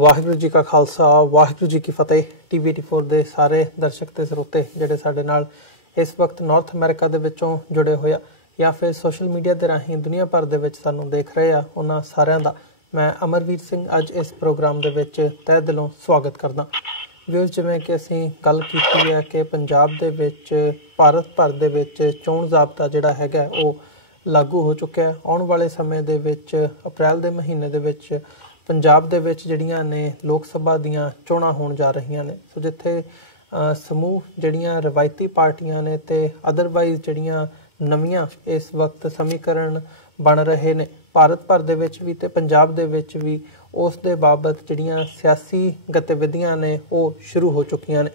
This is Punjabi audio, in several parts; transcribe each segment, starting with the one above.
ਵਾਹਿਗੁਰੂ ਜੀ ਕਾ ਖਾਲਸਾ ਵਾਹਿਗੁਰੂ ਜੀ ਕੀ ਫਤਿਹ। TV84 ਦੇ ਸਾਰੇ ਦਰਸ਼ਕ ਤੇ ਸਰੋਤੇ ਜਿਹੜੇ ਸਾਡੇ ਨਾਲ ਇਸ ਵਕਤ ਨਾਰਥ ਅਮਰੀਕਾ ਦੇ ਵਿੱਚੋਂ ਜੁੜੇ ਹੋਏ ਆ ਜਾਂ ਫਿਰ ਸੋਸ਼ਲ ਮੀਡੀਆ ਦੇ ਰਾਹੀਂ ਦੁਨੀਆ ਭਰ ਦੇ ਵਿੱਚ ਸਾਨੂੰ ਦੇਖ ਰਹੇ ਆ, ਉਹਨਾਂ ਸਾਰਿਆਂ ਦਾ ਮੈਂ ਅਮਰਵੀਰ ਸਿੰਘ ਅੱਜ ਇਸ ਪ੍ਰੋਗਰਾਮ ਦੇ ਵਿੱਚ ਤਹਿ ਦਿਲੋਂ ਸਵਾਗਤ ਕਰਦਾ। ਵਿਊਜ਼, ਜਿਵੇਂ ਕਿ ਅਸੀਂ ਗੱਲ ਕੀਤੀ ਹੈ ਕਿ ਪੰਜਾਬ ਦੇ ਵਿੱਚ ਭਾਰਤ ਭਰ ਦੇ ਵਿੱਚ ਚੋਣ ਜ਼ਾਬਤਾ ਜਿਹੜਾ ਹੈਗਾ ਉਹ ਲਾਗੂ ਹੋ ਚੁੱਕਿਆ। ਆਉਣ ਵਾਲੇ ਸਮੇਂ ਦੇ ਵਿੱਚ ਅਪ੍ਰੈਲ ਦੇ ਮਹੀਨੇ ਦੇ ਵਿੱਚ ਪੰਜਾਬ ਦੇ ਵਿੱਚ ਜਿਹੜੀਆਂ ਨੇ ਲੋਕ ਸਭਾ ਦੀਆਂ ਚੋਣਾਂ ਹੋਣ ਜਾ ਰਹੀਆਂ ਨੇ। ਸੋ ਜਿੱਥੇ ਸਮੂਹ ਜਿਹੜੀਆਂ ਰਵਾਇਤੀ ਪਾਰਟੀਆਂ ਨੇ ਤੇ ਅਦਰਵਾਈਜ਼ ਜਿਹੜੀਆਂ ਨਵੀਆਂ ਇਸ ਵਕਤ ਸਮੀਕਰਨ ਬਣ ਰਹੇ ਨੇ ਭਾਰਤ ਭਰ ਦੇ ਵਿੱਚ ਵੀ ਤੇ ਪੰਜਾਬ ਦੇ ਵਿੱਚ ਵੀ, ਉਸ ਦੇ ਬਾਬਤ ਜਿਹੜੀਆਂ ਸਿਆਸੀ ਗਤੀਵਿਧੀਆਂ ਨੇ ਉਹ ਸ਼ੁਰੂ ਹੋ ਚੁੱਕੀਆਂ ਨੇ।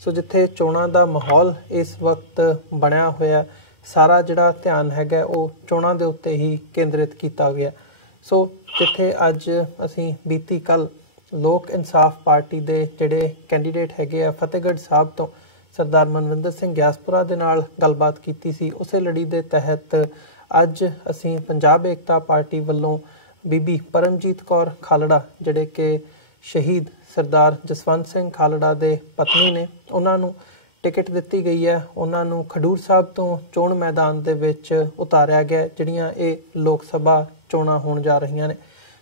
ਸੋ ਜਿੱਥੇ ਚੋਣਾਂ ਦਾ ਮਾਹੌਲ ਇਸ ਵਕਤ ਬਣਿਆ ਹੋਇਆ, ਸਾਰਾ ਜਿਹੜਾ ਧਿਆਨ ਹੈਗਾ ਉਹ ਚੋਣਾਂ ਦੇ ਉੱਤੇ ਹੀ ਕੇਂਦਰਿਤ ਕੀਤਾ ਗਿਆ। ਸੋ ਜਿੱਥੇ ਅੱਜ ਅਸੀਂ ਬੀਤੀ ਕੱਲ ਲੋਕ ਇਨਸਾਫ ਪਾਰਟੀ ਦੇ ਜਿਹੜੇ ਕੈਂਡੀਡੇਟ ਹੈਗੇ ਆ ਫਤਿਹਗੜ੍ਹ ਸਾਹਿਬ ਤੋਂ ਸਰਦਾਰ ਮਨਵਿੰਦਰ ਸਿੰਘ ਗਿਆਸਪੁਰਾ ਦੇ ਨਾਲ ਗੱਲਬਾਤ ਕੀਤੀ ਸੀ, ਉਸੇ ਲੜੀ ਦੇ ਤਹਿਤ ਅੱਜ ਅਸੀਂ ਪੰਜਾਬ ਏਕਤਾ ਪਾਰਟੀ ਵੱਲੋਂ ਬੀਬੀ ਪਰਮਜੀਤ ਕੌਰ ਖਾਲੜਾ, ਜਿਹੜੇ ਕਿ ਸ਼ਹੀਦ ਸਰਦਾਰ ਜਸਵੰਤ ਸਿੰਘ ਖਾਲੜਾ ਦੇ ਪਤਨੀ ਨੇ, ਉਹਨਾਂ ਨੂੰ ਟਿਕਟ ਦਿੱਤੀ ਗਈ ਹੈ। ਉਹਨਾਂ ਨੂੰ ਖਡੂਰ ਸਾਹਿਬ ਤੋਂ ਚੋਣ ਮੈਦਾਨ ਦੇ ਵਿੱਚ ਉਤਾਰਿਆ ਗਿਆ, ਜਿਹੜੀਆਂ ਇਹ ਲੋਕ ਸਭਾ ਚੋਣਾਂ ਹੋਣ ਜਾ ਰਹੀਆਂ ਨੇ।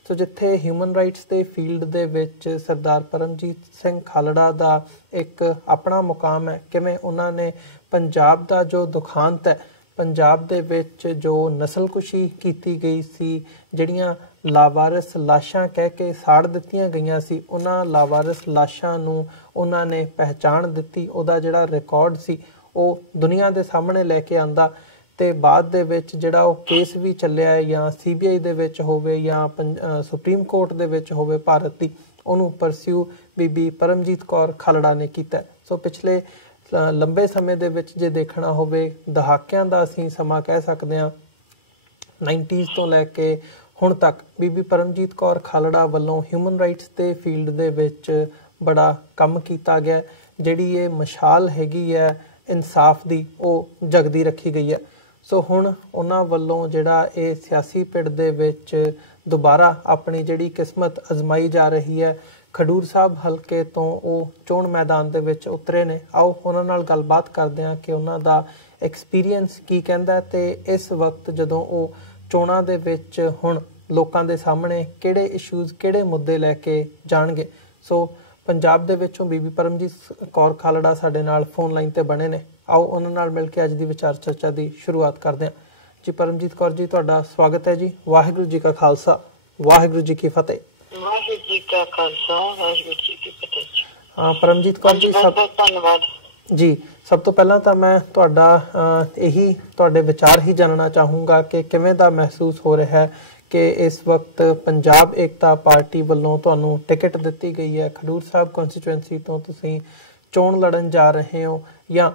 ਸੋ ਜਿੱਥੇ ਹਿਊਮਨ ਰਾਈਟਸ ਦੇ ਫੀਲਡ ਦੇ ਵਿੱਚ ਸਰਦਾਰ ਪਰਮਜੀਤ ਸਿੰਘ ਖਾਲੜਾ ਦਾ ਇੱਕ ਆਪਣਾ ਮੁਕਾਮ ਹੈ, ਕਿਵੇਂ ਉਹਨਾਂ ਨੇ ਪੰਜਾਬ ਦਾ ਜੋ ਦੁਖਾਂਤ ਹੈ, ਪੰਜਾਬ ਦੇ ਵਿੱਚ ਜੋ ਨਸਲਕੁਸ਼ੀ ਕੀਤੀ ਗਈ ਸੀ, ਜਿਹੜੀਆਂ ਲਾਵਾਰਿਸ ਲਾਸ਼ਾਂ ਕਹਿ ਕੇ ਸਾੜ ਦਿੱਤੀਆਂ ਗਈਆਂ ਸੀ, ਉਹਨਾਂ ਲਾਵਾਰਿਸ ਲਾਸ਼ਾਂ ਨੂੰ ਉਹਨਾਂ ਨੇ ਪਹਿਚਾਣ ਦਿੱਤੀ, ਉਹਦਾ ਜਿਹੜਾ ਰਿਕਾਰਡ ਸੀ ਉਹ ਦੁਨੀਆ ਦੇ ਸਾਹਮਣੇ ਲੈ ਕੇ ਆਂਦਾ ਤੇ ਬਾਅਦ ਦੇ ਵਿੱਚ ਜਿਹੜਾ ਉਹ ਕੇਸ ਵੀ ਚੱਲਿਆ ਹੈ, ਜਾਂ CBI ਦੇ ਵਿੱਚ ਹੋਵੇ ਜਾਂ ਸੁਪਰੀਮ ਕੋਰਟ ਦੇ ਵਿੱਚ ਹੋਵੇ ਭਾਰਤ ਦੀ, ਉਹਨੂੰ ਪਰਸਿਊ ਬੀਬੀ ਪਰਮਜੀਤ ਕੌਰ ਖਾਲੜਾ ਨੇ ਕੀਤਾ। ਸੋ ਪਿਛਲੇ ਲੰਬੇ ਸਮੇਂ ਦੇ ਵਿੱਚ ਜੇ ਦੇਖਣਾ ਹੋਵੇ, ਦਹਾਕਿਆਂ ਦਾ ਅਸੀਂ ਸਮਾਂ ਕਹਿ ਸਕਦੇ ਹਾਂ, 90s ਤੋਂ ਲੈ ਕੇ ਹੁਣ ਤੱਕ ਬੀਬੀ ਪਰਮਜੀਤ ਕੌਰ ਖਾਲੜਾ ਵੱਲੋਂ ਹਿਊਮਨ ਰਾਈਟਸ ਦੇ ਫੀਲਡ ਦੇ ਵਿੱਚ ਬੜਾ ਕੰਮ ਕੀਤਾ ਗਿਆ। ਜਿਹੜੀ ਇਹ ਮਸ਼ਾਲ ਹੈਗੀ ਹੈ ਇਨਸਾਫ ਦੀ, ਉਹ ਜਗਦੀ ਰੱਖੀ ਗਈ ਹੈ। ਸੋ ਹੁਣ ਉਹਨਾਂ ਵੱਲੋਂ ਜਿਹੜਾ ਇਹ ਸਿਆਸੀ ਪਿੜ ਦੇ ਵਿੱਚ ਦੁਬਾਰਾ ਆਪਣੀ ਜਿਹੜੀ ਕਿਸਮਤ ਅਜ਼ਮਾਈ ਜਾ ਰਹੀ ਹੈ, ਖਡੂਰ ਸਾਹਿਬ ਹਲਕੇ ਤੋਂ ਉਹ ਚੋਣ ਮੈਦਾਨ ਦੇ ਵਿੱਚ ਉਤਰੇ ਨੇ। ਆਓ ਉਹਨਾਂ ਨਾਲ ਗੱਲਬਾਤ ਕਰਦੇ ਹਾਂ ਕਿ ਉਹਨਾਂ ਦਾ ਐਕਸਪੀਰੀਅੰਸ ਕੀ ਕਹਿੰਦਾ ਤੇ ਇਸ ਵਕਤ ਜਦੋਂ ਉਹ ਚੋਣਾਂ ਦੇ ਵਿੱਚ ਹੁਣ ਲੋਕਾਂ ਦੇ ਸਾਹਮਣੇ ਕਿਹੜੇ ਇਸ਼ੂਜ਼, ਕਿਹੜੇ ਮੁੱਦੇ ਲੈ ਕੇ ਜਾਣਗੇ। ਸੋ ਪੰਜਾਬ ਦੇ ਵਿੱਚੋਂ ਬੀਬੀ ਪਰਮਜੀਤ ਕੌਰ ਖਾਲੜਾ ਸਾਡੇ ਨਾਲ ਫੋਨ ਲਾਈਨ ਤੇ ਬਣੇ ਨੇ। ਆਓ ਉਹਨਾਂ ਨਾਲ ਮਿਲ ਕੇ ਅੱਜ ਦੀ ਵਿਚਾਰ ਚਰਚਾ ਦੀ ਸ਼ੁਰੂਆਤ ਕਰਦੇ ਹਾਂ। ਜੀ ਪਰਮਜੀਤ ਕੌਰ ਜੀ, ਤੁਹਾਡਾ ਸਵਾਗਤ ਹੈ ਜੀ। ਵਾਹਿਗੁਰੂ ਜੀ ਕਾ ਖਾਲਸਾ ਵਾਹਿਗੁਰੂ ਜੀ ਕੀ ਫਤਿਹ। ਵਾਹਿਗੁਰੂ ਜੀ ਕਾ ਖਾਲਸਾ ਵਾਹਿਗੁਰੂ ਜੀ ਕੀ ਫਤਿਹ। ਹਾਂ ਪਰਮਜੀਤ ਕੌਰ ਜੀ, ਧੰਨਵਾਦ ਜੀ। ਸਭ ਤੋਂ ਪਹਿਲਾਂ ਤਾਂ ਮੈਂ ਤੁਹਾਡੇ ਵਿਚਾਰ ਹੀ ਜਾਣਨਾ ਚਾਹੂੰਗਾ ਕਿ ਕਿਵੇਂ ਦਾ ਮਹਿਸੂਸ ਹੋ ਰਿਹਾ ਹੈ ਕਿ ਇਸ ਵਕਤ ਪੰਜਾਬ ਏਕਤਾ ਪਾਰਟੀ ਵੱਲੋਂ ਤੁਹਾਨੂੰ ਟਿਕਟ ਦਿੱਤੀ ਗਈ ਹੈ, ਖਡੂਰ ਸਾਹਿਬ ਕੌਂਸਟੀਚੁਐਂਸੀ ਤੋਂ ਤੁਸੀਂ ਚੋਣ ਲੜਨ ਜਾ ਰਹੇ ਹੋ, ਜਾਂ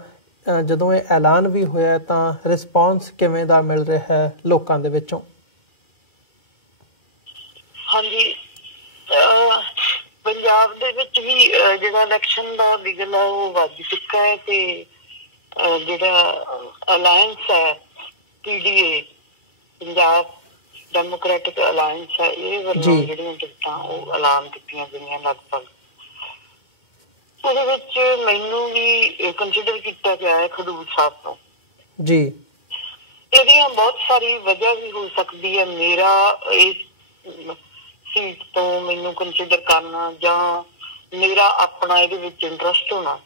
ਜਦੋਂ ਇਹ ਐਲਾਨ ਵੀ ਹੋਇਆ ਤਾਂ ਰਿਸਪੌਂਸ ਕਿਵੇਂ ਦਾ ਮਿਲ ਰਿਹਾ ਹੈ ਲੋਕਾਂ ਦੇ ਵਿੱਚੋਂ? ਹਾਂਜੀ, ਪੰਜਾਬ ਦੇ ਵਿੱਚ ਵੀ ਜਿਹੜਾ ਇਲੈਕਸ਼ਨ ਦਾ ਬਿਗਲ ਹੈ ਉਹ ਵੱਜ ਚੁੱਕਾ ਹੈ ਤੇ ਜਿਹੜਾ ਅਲਾਇੰਸ ਹੈ PDA, ਪੰਜਾਬ ਡੈਮੋਕ੍ਰੈਟਿਕ ਅਲਾਇੰਸ ਹੈ, ਇਹ ਵੱਲੋਂ ਜਿਹੜੀਆਂ ਟਿਕਟਾਂ ਉਹ ਐਲਾਨ ਕੀਤੀਆਂ ਗਈਆਂ ਲਗਭਗ। ਉਹਦੇ ਵਿੱਚ ਮੈਨੂੰ ਵੀ ਕੰਸੀਡਰ ਕੀਤਾ ਗਿਆ ਹੈ ਖਡੂਰ ਸਾਹਿਬ ਤੋਂ ਜੀ। ਇਹਦੀਆਂ ਬਹੁਤ ਸਾਰੀ ਵਜ੍ਹਾ ਵੀ ਹੋ ਸਕਦੀ ਹੈ। ਮੇਰਾ ਇਸ ਸੀਟ ਤੋਂ ਮੈਨੂੰ ਕੰਸੀਡਰ ਕਰਨਾ ਜਾਂ ਮੇਰਾ ਆਪਣਾ ਇਹਦੇ ਵਿੱਚ ਇੰਟਰਸਟ ਹੋਣਾ,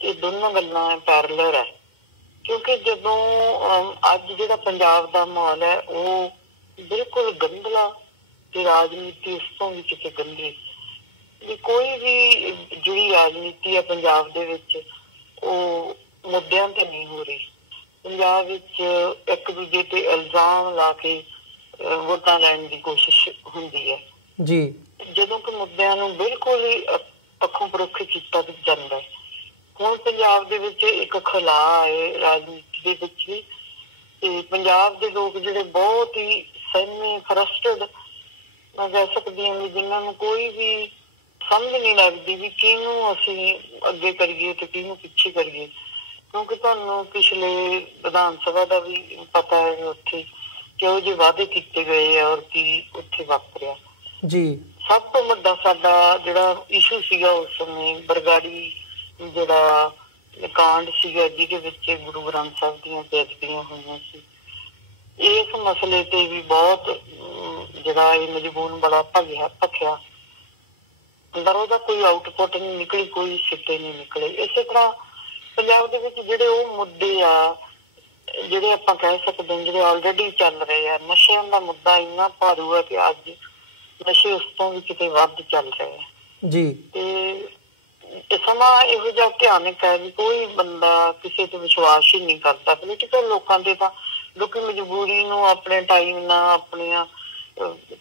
ਇਹ ਦੋਨੋਂ ਗੱਲਾਂ ਪੈਰਲਰ ਹੈ। ਕਿਉਂਕਿ ਜਦੋਂ ਅੱਜ ਜਿਹੜਾ ਪੰਜਾਬ ਦਾ ਮਾਹੌਲ ਹੈ ਉਹ ਬਿਲਕੁਲ ਗੰਧਲਾ ਤੇ ਰਾਜਨੀਤੀ ਉਸ ਤੋਂ ਵੀ ਕਿਤੇ ਗੰਦੀ। ਕੋਈ ਵੀ ਜਿਹੜੀ ਰਾਜਨੀਤੀ ਹੈ ਪੰਜਾਬ ਦੇ ਵਿੱਚ ਉਹ ਮੁੱਦਿਆਂ ਤੇ ਨਹੀਂ ਹੋ ਰਹੀ। ਪੰਜਾਬ ਵਿੱਚ ਇੱਕ ਦੂਜੇ ਤੇ ਇਲਜ਼ਾਮ ਲਾ ਕੇ ਵੋਟਾਂ ਲੈਣ ਦੀ ਕੋਸ਼ਿਸ਼ ਹੁੰਦੀ ਹੈ ਜੀ, ਜਦੋਂ ਕਿ ਮੁੱਦਿਆਂ ਨੂੰ ਬਿਲਕੁਲ ਹੀ ਅੱਖੋਂ ਪਰੋਖੇ ਕੀਤਾ ਜਾਂਦਾ ਹੈ। ਹੁਣ ਪੰਜਾਬ ਦੇ ਵਿੱਚ ਇੱਕ ਖਲਾਅ ਹੈ ਰਾਜਨੀਤੀ ਦੇ ਵਿੱਚ ਵੀ, ਤੇ ਪੰਜਾਬ ਦੇ ਲੋਕ ਜਿਹੜੇ ਬਹੁਤ ਹੀ ਸਹਿਮੇ, ਫਰਸਟਡ ਮੈਂ ਕਹਿ ਸਕਦੀ ਹਾਂ, ਜਿਨ੍ਹਾਂ ਨੂੰ ਕੋਈ ਵੀ ਸਮਝ ਨਹੀਂ ਲੱਗਦੀ ਵੀ ਕਿਹਨੂੰ ਅਸੀਂ ਅੱਗੇ ਕਰੀਏ ਤੇ ਕਿਹਨੂੰ ਪਿੱਛੇ ਕਰੀਏ। ਕਿਉਂਕਿ ਤੁਹਾਨੂੰ ਪਿਛਲੇ ਵਿਧਾਨ ਸਭਾ ਦਾ ਵੀ ਪਤਾ ਹੈ ਉੱਥੇ ਕਿਹੋ ਜਿਹੇ ਵਾਅਦੇ ਕੀਤੇ ਗਏ ਆ ਔਰ ਕੀ ਉੱਥੇ ਵਾਪਰਿਆ। ਜੀ। ਸਭ ਤੋਂ ਵੱਡਾ ਸਾਡਾ ਜਿਹੜਾ ਇਸ਼ੂ ਸੀਗਾ ਉਸ ਸਮੇਂ ਬਰਗਾੜੀ ਜਿਹੜਾ ਕਾਂਡ ਸੀਗਾ, ਜਿਹਦੇ ਵਿੱਚ ਗੁਰੂ ਗ੍ਰੰਥ ਸਾਹਿਬ ਦੀਆਂ ਬੇਅਦਬੀਆਂ ਹੋਈਆਂ ਸੀ। ਇਸ ਮਸਲੇ ਤੇ ਵੀ ਬਹੁਤ ਜਿਹੜਾ ਇਹ ਮਜਬੂਨ ਬੜਾ ਭਖਿਆ, ਪਰ ਉਹਦਾ ਕੋਈ ਆਊਟਪੁੱਟ ਨਹੀਂ ਨਿਕਲੀ, ਕੋਈ ਸਿੱਟੇ ਨਹੀਂ ਨਿਕਲੇ। ਇਸੇ ਤਰ੍ਹਾਂ ਪੰਜਾਬ ਦੇ ਵਿੱਚ ਜਿਹੜੇ ਉਹ ਮੁੱਦੇ ਆ, ਜਿਹੜੇ ਆਪਾਂ ਕਹਿ ਸਕਦੇ ਹਾਂ ਜਿਹੜੇ ਆਲਰੇਡੀ ਚੱਲ ਰਹੇ ਆ, ਨਸ਼ਿਆਂ ਦਾ ਮੁੱਦਾ ਇੰਨਾ ਭਾਰੂ ਹੈ ਕਿ ਅੱਜ ਨਸ਼ੇ ਉਸ ਤੋਂ ਵੀ ਕਿਤੇ ਵੱਧ ਚੱਲ ਰਹੇ ਆ ਜੀ। ਤੇ ਸਮਾਂ ਇਹੋ ਜਿਹਾ ਭਿਆਨਕ ਹੈ ਵੀ ਕੋਈ ਬੰਦਾ ਕਿਸੇ ਤੇ ਵਿਸ਼ਵਾਸ ਹੀ ਨਹੀਂ ਕਰਦਾ। ਪੋਲੀਟੀਕਲ ਲੋਕਾਂ ਦੇ ਤਾਂ ਲੋਕੀ ਮਜਬੂਰੀ ਨੂੰ ਆਪਣੇ ਟਾਈਮ ਨਾਲ ਆਪਣੀਆਂ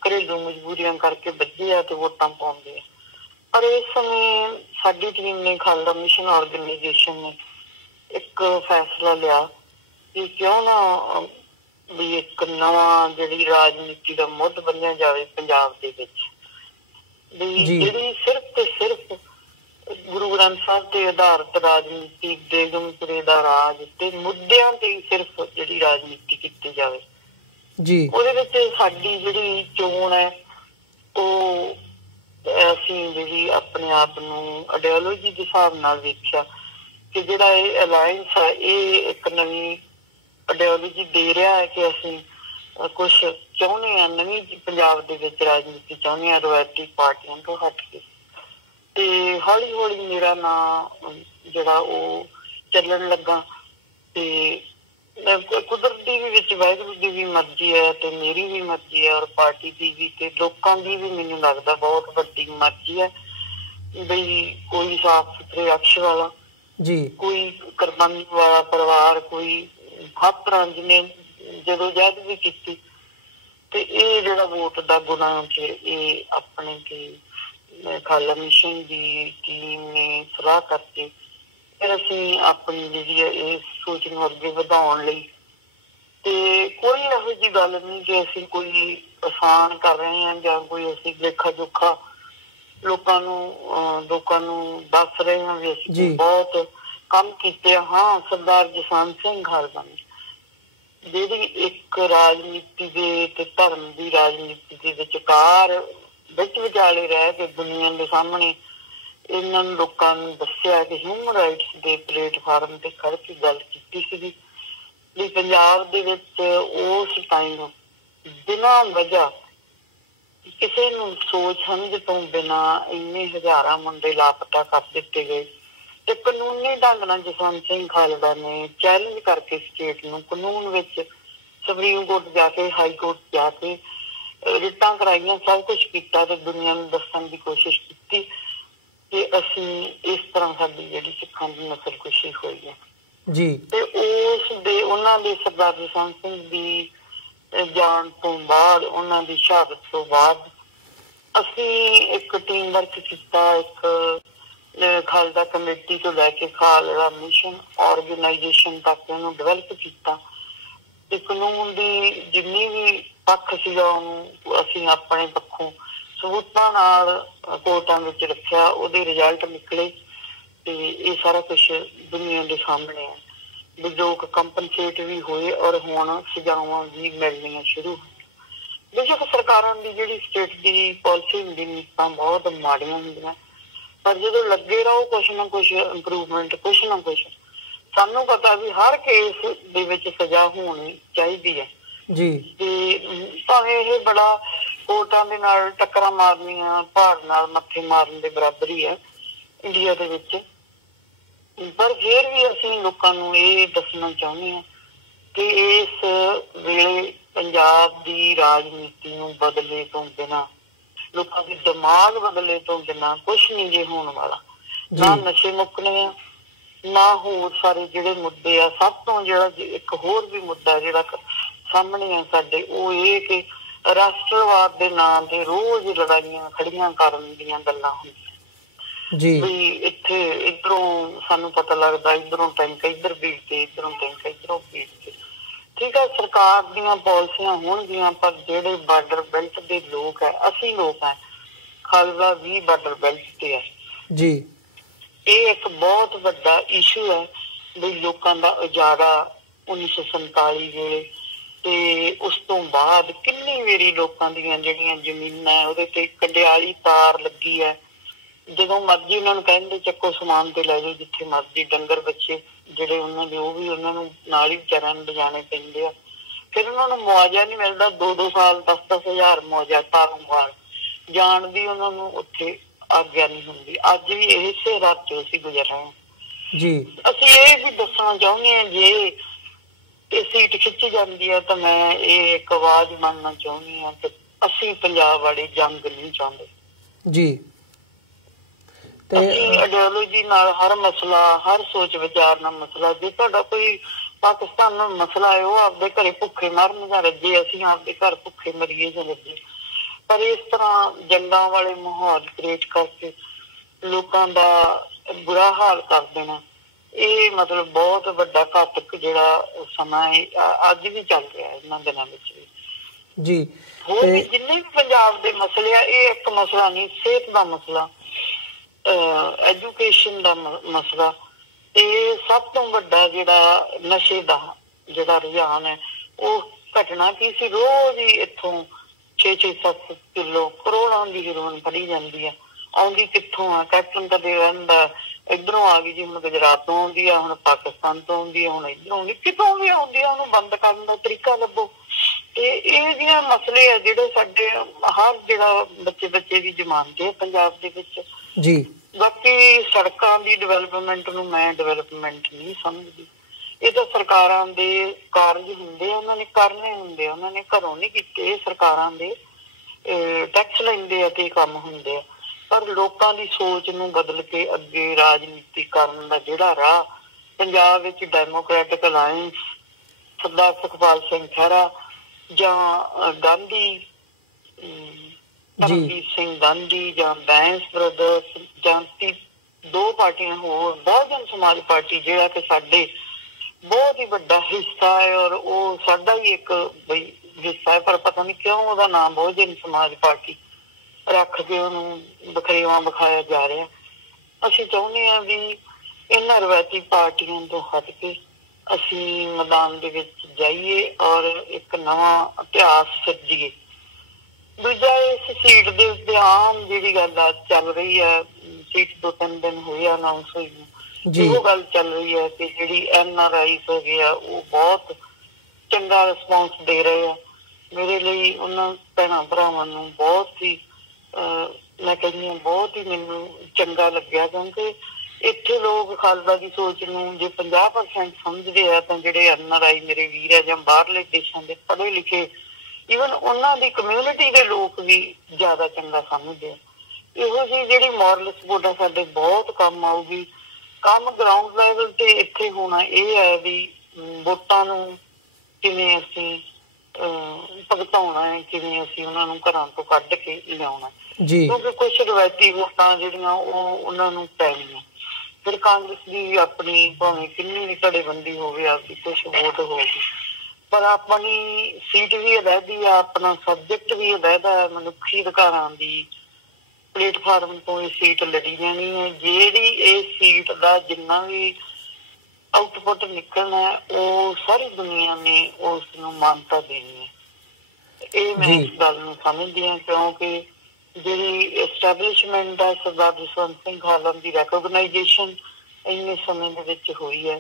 ਘਰੇਲੂ ਮਜਬੂਰੀਆਂ ਕਰਕੇ ਬੱਝੇ ਆ ਤੇ ਵੋਟਾਂ ਪਾਉਂਦੇ ਆ। ਪਰ ਇਸ ਸਮੇਂ ਸਾਡੀ ਟੀਮ ਨੇ, ਖਾਲਸਾ ਮਿਸ਼ਨ ਆਰਗੇਨਾਈਜੇਸ਼ਨ ਨੇ ਇੱਕ ਫੈਸਲਾ ਲਿਆ ਕਿ ਕਿਉਂ ਨਾ ਵੀ ਇੱਕ ਨਵਾਂ ਜਿਹੜੀ ਰਾਜਨੀਤੀ ਦਾ ਮੁੱਢ ਬੰਨਿਆ ਜਾਵੇ ਪੰਜਾਬ ਦੇ ਵਿੱਚ, ਵੀ ਜਿਹੜੀ ਸਿਰਫ ਤੇ ਸਿਰਫ ਗੁਰੂ ਗ੍ਰੰਥ ਸਾਹਿਬ ਤੇ ਆਧਾਰਿਤ ਰਾਜਨੀਤੀ, ਬੇਗਮਪੁਰੇ ਦਾ ਰਾਜ ਤੇ ਮੁੱਦਿਆਂ ਤੇ ਸਿਰਫ ਜਿਹੜੀ ਰਾਜਨੀਤੀ ਕੀਤੀ ਜਾਵੇ ਜੀ। ਉਹਦੇ ਵਿੱਚ ਸਾਡੀ ਜਿਹੜੀ ਚੋਣ ਹੈ ਉਹ ਅਸੀਂ ਜਿਹੜੀ ਆਪਣੇ ਆਪ ਨੂੰ ਆਈਡੀਓਲੋਜੀ ਦੇ ਹਿਸਾਬ ਨਾਲ ਵੇਖਿਆ ਕਿ ਜਿਹੜਾ ਇਹ ਅਲਾਇੰਸ ਹੈ ਇਹ ਇੱਕ ਨਵੀਂ ਆਈਡੀਓਲੋਜੀ ਦੇ ਰਿਹਾ ਹੈ ਕਿ ਅਸੀਂ ਕੁਛ ਚਾਹੁੰਦੇ ਹਾਂ, ਨਵੀਂ ਪੰਜਾਬ ਦੇ ਵਿੱਚ ਰਾਜਨੀਤੀ ਚਾਹੁੰਦੇ ਹਾਂ ਰਵਾਇਤੀ ਪਾਰਟੀਆਂ ਤੋਂ ਹਟ ਕੇ। ਤੇ ਹੌਲੀ ਹੌਲੀ ਮੇਰਾ ਨਾਂ ਜਿਹੜਾ ਉਹ ਚੱਲਣ ਲੱਗਾ ਤੇ ਕੁਦਰਤੀ ਵੀ ਵਿੱਚ ਵਾਹਿਗੁਰੂ ਦੀ ਵੀ ਮਰਜ਼ੀ ਹੈ ਤੇ ਮੇਰੀ ਵੀ ਮਰਜ਼ੀ ਹੈ ਔਰ ਪਾਰਟੀ ਦੀ ਵੀ ਤੇ ਲੋਕਾਂ ਦੀ ਵੀ ਮੈਨੂੰ ਲੱਗਦਾ ਬਹੁਤ ਵੱਡੀ ਮਰਜ਼ੀ ਹੈ ਬਈ ਕੋਈ ਸਾਫ਼ ਸੁਥਰੇ ਅਕਸ਼ ਵਾਲਾ ਜੀ, ਕੋਈ ਕੁਰਬਾਨੀ ਵਾਲਾ ਪਰਿਵਾਰ, ਕੋਈ ਹੱਥ ਰੰਜ ਨੇ ਜਦੋਂ ਜਦ ਵੀ ਕੀਤੀ ਤੇ ਇਹ ਜਿਹੜਾ ਵੋਟ ਦਾ ਗੁਣਾ ਫਿਰ ਇਹ ਆਪਣੇ ਤੇ ਖਾਲਸਾ ਮਿਸ਼ਨ ਦੀ ਟੀਮ ਨੇ ਸਲਾਹ ਕਰਕੇ ਫਿਰ ਅਸੀਂ ਆਪਣੀ ਜਿਹੜੀ ਹੈ ਇਸ ਸੋਚ ਨੂੰ ਅੱਗੇ ਵਧਾਉਣ ਲਈ ਤੇ ਕੋਈ ਇਹੋ ਜਿਹੀ ਗੱਲ ਨਹੀਂ ਕਿ ਅਸੀਂ ਕੋਈ ਆਸਾਨ ਕਰ ਰਹੇ ਹਾਂ ਜਾਂ ਕੋਈ ਅਸੀਂ ਲੇਖਾ ਜੋਖਾ ਲੋਕਾਂ ਨੂੰ ਦੱਸ ਰਹੇ ਹਾਂ ਵੀ ਅਸੀਂ ਬਹੁਤ ਕੰਮ ਕੀਤੇ। ਹਾਂ, ਸਰਦਾਰ ਜਸਵੰਤ ਸਿੰਘ ਖਾਲਸਾ ਜਿਹੜੀ ਇੱਕ ਰਾਜਨੀਤੀ ਦੇ ਤੇ ਧਰਮ ਦੀ ਰਾਜਨੀਤੀ ਦੇ ਵਿਚਕਾਰ ਵਿੱਚ ਵਿਚਾਲੇ ਰਹਿ ਕੇ ਦੁਨੀਆ ਦੇ ਸਾਹਮਣੇ ਇਹਨਾਂ ਨੂੰ ਲੋਕਾਂ ਨੂੰ ਦੱਸਿਆ ਕਿ ਹਿਊਮਨ ਰਾਈਟਸ ਦੇ ਪਲੇਟਫਾਰਮ ਤੇ ਖੜ ਕੇ ਗੱਲ ਕੀਤੀ ਸੀਗੀ ਵੀ ਪੰਜਾਬ ਦੇ ਵਿੱਚ ਉਸ ਟਾਈਮ ਬਿਨਾਂ ਵਜ੍ਹਾ ਕਿਸੇ ਨੂੰ ਸੋਚ ਸਮਝ ਤੋਂ ਬਿਨਾਂ ਇੰਨੇ ਹਜ਼ਾਰਾਂ ਮੁੰਡੇ ਲਾਪਤਾ ਕਰ ਦਿੱਤੇ ਗਏ ਤੇ ਕਾਨੂੰਨੀ ਢੰਗ ਨਾਲ ਜਸਵੰਤ ਸਿੰਘ ਖਾਲਸਾ ਨੇ ਚੈਲੰਜ ਕਰਕੇ ਸਟੇਟ ਨੂੰ ਕਾਨੂੰਨ ਵਿੱਚ ਸੁਪਰੀਮ ਕੋਰਟ ਜਾ ਕੇ, ਹਾਈ ਕੋਰਟ ਜਾ ਕੇ ਰਿਟਾਂ ਕਰਾਈਆਂ, ਸਭ ਕੁਛ ਕੀਤਾ ਤੇ ਦੁਨੀਆ ਨੂੰ ਦੱਸਣ ਦੀ ਕੋਸ਼ਿਸ਼ ਕੀਤੀ ਕਿ ਅਸੀਂ ਇਸ ਤਰ੍ਹਾਂ ਸਾਡੀ ਜਿਹੜੀ ਸਿੱਖਾਂ ਦੀ ਨਸਲਕੁਸ਼ੀ ਹੋਈ ਹੈ ਜੀ। ਤੇ ਉਹਨਾਂ ਦੇ ਸਰਦਾਰ ਜਸਵੰਤ ਸਿੰਘ ਦੀ ਜਾਣ ਤੋਂ ਬਾਅਦ, ਉਹਨਾਂ ਦੀ ਸ਼ਹਾਦਤ ਤੋਂ ਬਾਅਦ ਅਸੀਂ ਇੱਕ ਟੀਮ ਵਰਕ ਕੀਤਾ, ਇੱਕ ਖਾਲਸਾ ਕਮੇਟੀ ਤੋਂ ਲੈ ਕੇ ਖਾਲਸਾ ਮਿਸ਼ਨ ਆਰਗੇਨਾਈਜੇਸ਼ਨ ਤੱਕ ਉਹਨੂੰ ਡਿਵੈਲਪ ਕੀਤਾ ਤੇ ਕਾਨੂੰਨ ਦੀ ਜਿੰਨੀ ਵੀ ਪੱਖ ਸੀਗਾ ਉਹਨੂੰ ਅਸੀਂ ਆਪਣੇ ਪੱਖੋਂ ਸਬੂਤਾਂ ਨਾਲ ਕੋਰਟਾਂ ਵਿੱਚ ਰੱਖਿਆ। ਉਹਦੇ ਰਿਜ਼ਲਟ ਨਿਕਲੇ ਤੇ ਇਹ ਸਾਰਾ ਕੁਛ ਦੁਨੀਆ ਦੇ ਸਾਹਮਣੇ ਹੈ। ਲੋਕ ਕੰਪਨਸੇਟ ਵੀ ਹੋਏ ਔਰ ਹੁਣ ਸਜ਼ਾਵਾਂ ਵੀ ਮਿਲਣੀਆਂ ਸ਼ੁਰੂ ਹੋਈਆਂ। ਬੇਸ਼ੱਕ ਸਰਕਾਰਾਂ ਦੀ ਜਿਹੜੀ ਸਟੇਟ ਦੀ ਪਾਲਿਸੀ ਹੁੰਦੀ, ਨੀਤਾਂ ਬਹੁਤ ਮਾੜੀਆਂ ਹੁੰਦੀਆਂ, ਪਰ ਜਦੋਂ ਲੱਗੇ ਰਹੋ ਕੁਛ ਨਾ ਕੁਛ ਇੰਪਰੂਵਮੈਂਟ, ਕੁਛ ਨਾ ਕੁਛ, ਸਾਨੂੰ ਪਤਾ ਵੀ ਹਰ ਕੇਸ ਦੇ ਵਿੱਚ ਸਜ਼ਾ ਹੋਣੀ ਚਾਹੀਦੀ ਹੈ ਜੀ। ਤੇ ਭਾਵੇਂ ਇਹ ਬੜਾ ਕੋਰਟਾਂ ਦੇ ਨਾਲ ਟੱਕਰਾਂ ਮਾਰਨੀਆਂ ਭਾੜ ਨਾਲ ਮੱਥੇ ਮਾਰਨ ਦੇ ਬਰਾਬਰ ਹੀ ਹੈ ਇੰਡੀਆ ਦੇ ਵਿੱਚ, ਪਰ ਫਿਰ ਵੀ ਅਸੀਂ ਲੋਕਾਂ ਨੂੰ ਇਹ ਦੱਸਣਾ ਚਾਹੁੰਦੇ ਹਾਂ ਕਿ ਇਸ ਵੇਲੇ ਪੰਜਾਬ ਦੀ ਰਾਜਨੀਤੀ ਨੂੰ ਬਦਲੇ ਤੋਂ ਬਿਨਾਂ, ਲੋਕਾਂ ਦੇ ਦਿਮਾਗ ਬਦਲੇ ਤੋਂ ਬਿਨਾਂ ਕੁਛ ਨਹੀਂ ਜੇ ਹੋਣ ਵਾਲਾ। ਨਾ ਨਸ਼ੇ ਮੁੱਕਣੇ ਆ, ਨਾ ਹੋਰ ਸਾਰੇ ਜਿਹੜੇ ਮੁੱਦੇ ਆ। ਸਭ ਤੋਂ ਜਿਹੜਾ ਇੱਕ ਹੋਰ ਵੀ ਮੁੱਦਾ ਜਿਹੜਾ ਸਾਹਮਣੇ ਆ ਸਾਡੇ, ਉਹ ਇਹ ਕਿ ਰਾਸ਼ਟਰਵਾਦ ਦੇ ਨਾਂ ਤੇ ਰੋਜ਼ ਲੜਾਈਆਂ ਖੜੀਆਂ ਕਰਨ ਦੀਆਂ ਗੱਲਾਂ ਹੁੰਦੀਆਂ ਜੀ। ਵੀ ਇੱਥੇ ਇੱਧਰੋਂ ਸਾਨੂੰ ਪਤਾ ਲੱਗਦਾ ਇੱਧਰੋਂ ਟੈਂਕ ਇੱਧਰ ਬੀਜਦੇ, ਇੱਧਰੋਂ ਟੈਂਕ ਇੱਧਰੋਂ ਬੀਜਦੇ। ਠੀਕ ਹੈ, ਸਰਕਾਰ ਦੀਆਂ ਪਾਲਿਸੀਆਂ ਹੋਣਗੀਆਂ, ਪਰ ਜਿਹੜੇ ਬਾਰਡਰ ਬੈਲਟ ਦੇ ਲੋਕ ਹੈ, ਅਸੀਂ ਲੋਕ ਹੈ, ਖਾਲਸਾ ਵੀ ਬਾਰਡਰ ਬੈਲਟ ਤੇ ਹੈ ਜੀ। ਇਹ ਇੱਕ ਬਹੁਤ ਵੱਡਾ ਇਸ਼ੂ ਹੈ ਵੀ ਲੋਕਾਂ ਦਾ ਉਜਾੜਾ 1947 ਵੇਲੇ ਤੇ ਉਸ ਤੋਂ ਬਾਅਦ ਕਿੰਨੀ ਵਾਰੀ ਲੋਕਾਂ ਦੀਆਂ ਜਿਹੜੀਆਂ ਜ਼ਮੀਨਾਂ ਉਹਦੇ ਤੇ ਕੰਡਿਆਲੀ ਤਾਰ ਲੱਗੀ ਹੈ। ਜਦੋਂ ਮਰਜ਼ੀ ਉਹਨਾਂ ਨੂੰ ਕਹਿੰਦੇ ਚੱਕੋ ਸਮਾਨ ਤੇ ਲੈ ਜਾਓ ਜਿੱਥੇ ਮਰਜ਼ੀ, ਡੰਗਰ ਬੱਚੇ ਜਿਹੜੇ ਉਹਨਾਂ ਦੇ ਉਹ ਵੀ ਉਹਨਾਂ ਨੂੰ ਨਾਲ ਹੀ ਵਿਚਾਰਿਆਂ ਨੂੰ ਲਿਜਾਣੇ ਪੈਂਦੇ ਆ। ਫਿਰ ਉਹਨਾਂ ਨੂੰ ਮੁਆਵਜ਼ਾ ਨਹੀਂ ਮਿਲਦਾ, 2-2 ਸਾਲ 10-10 ਹਜ਼ਾਰ ਮੁਆਵਜ਼ਾ ਤਾਰੋਂ ਜਾਣ ਦੀ ਉਹਨਾਂ ਨੂੰ ਉੱਥੇ ਆਗਿਆ ਨਹੀਂ ਹੁੰਦੀ। ਅੱਜ ਵੀ ਇਸੇ ਰਾਤ ਚ ਅਸੀਂ ਗੁਜ਼ਰ ਰਹੇ ਹਾਂ ਜੀ। ਅਸੀਂ ਇਹ ਵੀ ਦੱਸਣਾ ਚਾਹੁੰਦੇ ਹਾਂ, ਜੇ ਇਹ ਸੀਟ ਖਿੱਚੀ ਜਾਂਦੀ ਹੈ ਤਾਂ ਮੈਂ ਇਹ ਇੱਕ ਆਵਾਜ਼ ਮੰਨਣਾ ਚਾਹੁੰਦੀ ਹਾਂ ਕਿ ਅਸੀਂ ਪੰਜਾਬ ਵਾਲੇ ਜੰਗ ਨਹੀਂ ਚਾਹੁੰਦੇ ਜੀ। ਅਸੀਂ ਆਈਡੀਓਲੋਜੀ ਨਾਲ ਹਰ ਮਸਲਾ, ਹਰ ਸੋਚ ਵਿਚਾਰ ਨਾਲ ਮਸਲਾ, ਜੇ ਤੁਹਾਡਾ ਕੋਈ ਪਾਕਿਸਤਾਨ ਨਾਲ ਮਸਲਾ ਹੈ ਉਹ ਆਪਦੇ ਘਰੇ ਭੁੱਖੇ ਮਰਨ ਜਾਂ ਰੱਜੇ, ਅਸੀਂ ਆਪਦੇ ਘਰ ਭੁੱਖੇ ਮਰੀਏ ਜਾਂ ਰੱਜੇ। ਪਰ ਇਸ ਤਰ੍ਹਾਂ ਜੰਗਾਂ ਵਾਲੇ ਮਾਹੌਲ ਕ੍ਰੀਏਟ ਕਰਕੇ ਲੋਕਾਂ ਦਾ ਬੁਰਾ ਹਾਲ ਕਰ ਦੇਣਾ, ਇਹ ਮਤਲਬ ਬਹੁਤ ਵੱਡਾ ਘਾਤਕ ਜਿਹੜਾ ਸਮਾਂ ਅੱਜ ਵੀ ਚੱਲ ਰਿਹਾ ਇਹਨਾਂ ਦਿਨਾਂ ਵਿੱਚ ਵੀ ਜੀ। ਹੋਰ ਵੀ ਜਿੰਨੇ ਵੀ ਪੰਜਾਬ ਦੇ ਮਸਲੇ ਆ, ਇਹ ਇੱਕ ਮਸਲਾ ਨਹੀਂ, ਸਿਹਤ ਦਾ ਮਸਲਾ, ਐਜੂਕੇਸ਼ਨ ਦਾ ਮਸਲਾ, ਤੇ ਸਭ ਤੋਂ ਵੱਡਾ ਜਿਹੜਾ ਨਸ਼ੇ ਦਾ ਜਿਹੜਾ ਰੁਝਾਨ ਹੈ ਉਹ ਘਟਨਾ ਕੀ ਸੀ। ਰੋਜ਼ ਹੀ ਇੱਥੋਂ 6-7 ਕਿਲੋ ਕਰੋੜਾਂ ਦੀ ਹੈਰੋਇਨ ਫੜੀ ਜਾਂਦੀ ਹੈ। ਆਉਂਦੀ ਕਿੱਥੋਂ ਆ? ਕੈਪਟਨ ਕਦੇ ਰਹਿੰਦਾ ਇੱਧਰੋਂ ਆ ਗਈ ਜੀ, ਹੁਣ ਗੁਜਰਾਤ ਤੋਂ ਆਉਂਦੀ ਆ, ਹੁਣ ਪਾਕਿਸਤਾਨ ਤੋਂ ਆਉਂਦੀ ਆ, ਹੁਣ ਇੱਧਰੋਂ ਆਉਂਦੀ, ਕਿਤੋਂ ਵੀ ਆਉਂਦੀ ਆ, ਉਹਨੂੰ ਬੰਦ ਕਰਨ ਦਾ ਤਰੀਕਾ ਲੱਭੋ। ਤੇ ਇਹ ਜਿਹੜੇ ਮਸਲੇ ਆ ਜਿਹੜੇ ਸਾਡੇ ਹਰ ਜਿਹੜਾ ਬੱਚੇ ਦੀ ਜ਼ਮਾਨਤ ਹੈ ਪੰਜਾਬ ਦੇ ਵਿੱਚ ਜੀ। ਬਾਕੀ ਸੜਕਾਂ ਦੀ ਡਿਵੈਲਪਮੈਂਟ ਨੂੰ ਮੈਂ ਡਿਵੈਲਪਮੈਂਟ ਨਹੀਂ ਸਮਝਦੀ। ਇਹ ਤਾਂ ਸਰਕਾਰਾਂ ਦੇ ਕਾਰਜ ਹੁੰਦੇ ਆ, ਉਹਨਾਂ ਨੇ ਕਰਨੇ ਹੁੰਦੇ ਆ, ਉਹਨਾਂ ਨੇ ਘਰੋਂ ਨਹੀਂ ਕੀਤੇ, ਸਰਕਾਰਾਂ ਦੇ ਟੈਕਸ ਲੈਂਦੇ ਆ ਤੇ ਕੰਮ ਹੁੰਦੇ ਆ। ਪਰ ਲੋਕਾਂ ਦੀ ਸੋਚ ਨੂੰ ਬਦਲ ਕੇ ਅੱਗੇ ਰਾਜਨੀਤੀ ਕਰਨ ਦਾ ਜਿਹੜਾ ਰਾਹ ਪੰਜਾਬ ਵਿੱਚ ਡੈਮੋਕ੍ਰੈਟਿਕ ਅਲਾਇੰਸ, ਸਰਦਾਰ ਸੁਖਪਾਲ ਸਿੰਘ ਖਹਿਰਾ ਜਾਂ ਗਾਂਧੀ, ਕਰਮਜੀਤ ਸਿੰਘ ਗਾਂਧੀ ਜਾਂ ਬੈਂਸ ਬ੍ਰਦਰਸ ਜਾਂ 2 ਪਾਰਟੀਆਂ ਹੋਰ, ਬਹੁਜਨ ਸਮਾਜ ਪਾਰਟੀ ਜਿਹੜਾ ਕਿ ਸਾਡੇ ਬਹੁਤ ਹੀ ਵੱਡਾ ਹਿੱਸਾ ਹੈ ਔਰ ਉਹ ਸਾਡਾ ਹੀ ਇੱਕ ਹਿੱਸਾ ਹੈ, ਪਰ ਪਤਾ ਨਹੀਂ ਕਿਉਂ ਉਹਦਾ ਨਾਮ ਬਹੁਜਨ ਸਮਾਜ ਪਾਰਟੀ ਰੱਖ ਕੇ ਉਹਨੂੰ ਬਖਰੇਵਾਂ ਵਿਖਾਇਆ ਜਾ ਰਿਹਾ। ਅਸੀਂ ਚਾਹੁੰਦੇ ਹਾਂ ਵੀ ਇਹਨਾਂ ਰਵਾਇਤੀ ਪਾਰਟੀਆਂ ਤੋਂ ਹਟ ਕੇ ਅਸੀਂ ਮੈਦਾਨ ਦੇ ਵਿੱਚ ਜਾਈਏ ਔਰ ਇੱਕ ਨਵਾਂ ਇਤਿਹਾਸ ਸਿਰਜੀਏ। ਦੂਜਾ, ਇਸ ਸੀਟ ਦੇ ਉੱਤੇ ਆਮ ਜਿਹੜੀ ਗੱਲ ਚੱਲ ਰਹੀ ਹੈ, ਸੀਟ 2-3 ਦਿਨ ਹੋਏ ਅਨਾਉਂਸ ਹੋਈ ਨੂੰ, ਉਹ ਗੱਲ ਚੱਲ ਰਹੀ ਹੈ ਕਿ ਜਿਹੜੀ NRI ਹੈਗੇ ਆ ਉਹ ਬਹੁਤ ਚੰਗਾ ਰਿਸਪੌਂਸ ਦੇ ਰਹੇ ਆ। ਮੇਰੇ ਲਈ ਉਹਨਾਂ ਭੈਣਾਂ ਭਰਾਵਾਂ ਨੂੰ ਬਹੁਤ ਹੀ ਮੈਂ ਕਹਿੰਦੀ ਹਾਂ ਬਹੁਤ ਹੀ ਮੈਨੂੰ ਚੰਗਾ ਲੱਗਿਆ, ਕਿਉਂਕਿ ਇੱਥੇ ਲੋਕ ਖਾਲਸਾ ਦੀ ਸੋਚ ਨੂੰ ਜੇ 50% ਸਮਝਦੇ ਆ ਤਾਂ ਜਿਹੜੇ NRI ਮੇਰੇ ਵੀਰ ਆ ਜਾਂ ਬਾਹਰਲੇ ਦੇਸ਼ਾਂ ਦੇ ਪੜ੍ਹੇ ਲਿਖੇ ਈਵਨ ਉਹਨਾਂ ਦੀ ਕਮਿਊਨਿਟੀ ਦੇ ਲੋਕ ਵੀ ਜ਼ਿਆਦਾ ਚੰਗਾ ਸਮਝਦੇ ਆ। ਇਹੋ ਜਿਹੀ ਜਿਹੜੀ ਮੋਰਲ ਸਪੋਰਟ ਆ ਸਾਡੇ ਬਹੁਤ ਕੰਮ ਆਊਗੀ। ਕੰਮ ਗਰਾਊਂਡ ਲੈਵਲ ਤੇ ਇੱਥੇ ਹੋਣਾ ਇਹ ਹੈ ਵੀ ਵੋਟਾਂ ਨੂੰ ਕਿਵੇਂ ਅਸੀਂ ਭੁਗਤਾਉਣਾ ਹੈ, ਕਿਵੇਂ ਅਸੀਂ ਉਹਨਾਂ ਨੂੰ ਘਰਾਂ ਤੋਂ ਕੱਢ ਕੇ ਲਿਆਉਣਾ, ਕਿਉਂਕਿ ਕੁਛ ਰਵਾਇਤੀ ਵੋਟਾਂ ਜਿਹੜੀਆਂ ਉਹ ਉਹਨਾਂ ਨੂੰ ਪੈਣੀਆਂ। ਫਿਰ ਕਾਂਗਰਸ ਦੀ ਆਪਣੀ ਭਾਵੇਂ ਕਿੰਨੀ ਵੀ ਘੜੇਬੰਦੀ ਹੋਵੇ, ਆਪਦੀ ਕੁਛ ਵੋਟ ਹੋਊਗੀ, ਪਰ ਆਪਣੀ ਸੀਟ ਵੀ ਅਲੱਗੀ ਆ, ਆਪਣਾ ਸਬਜੈਕਟ ਵੀ ਅਲੱਗਾ, ਮਨੁੱਖੀ ਅਧਿਕਾਰਾਂ ਦੀ ਪਲੇਟਫਾਰਮ ਤੋਂ ਇਹ ਸੀਟ ਲੜੀ ਜਾਣੀ ਹੈ। ਜਿਹੜੀ ਇਹ ਸੀਟ ਦਾ ਜਿੰਨਾ ਵੀ ਆਊਟਪੁੱਟ ਨਿਕਲਣਾ ਉਹ ਸਾਰੀ ਦੁਨੀਆ ਨੇ ਉਸ ਨੂੰ ਮਾਨਤਾ ਦੇਣੀ ਹੈ। ਇਹ ਮੈਂ ਇਸ ਗੱਲ ਨੂੰ ਸਮਝਦੀ ਹਾਂ, ਕਿਉਂਕਿ ਜਿਹੜੀ ਐਸਟੈਬਲਿਸ਼ਮੈਂਟ ਹੈ ਸਰਦਾਰ ਜਸਵੰਤ ਸਿੰਘ ਖਾਲਮ ਦੀ ਰੈਕੋਗਨਾਈਜੇਸ਼ਨ ਇੰਨੇ ਸਮੇਂ ਦੇ ਵਿੱਚ ਹੋਈ ਹੈ,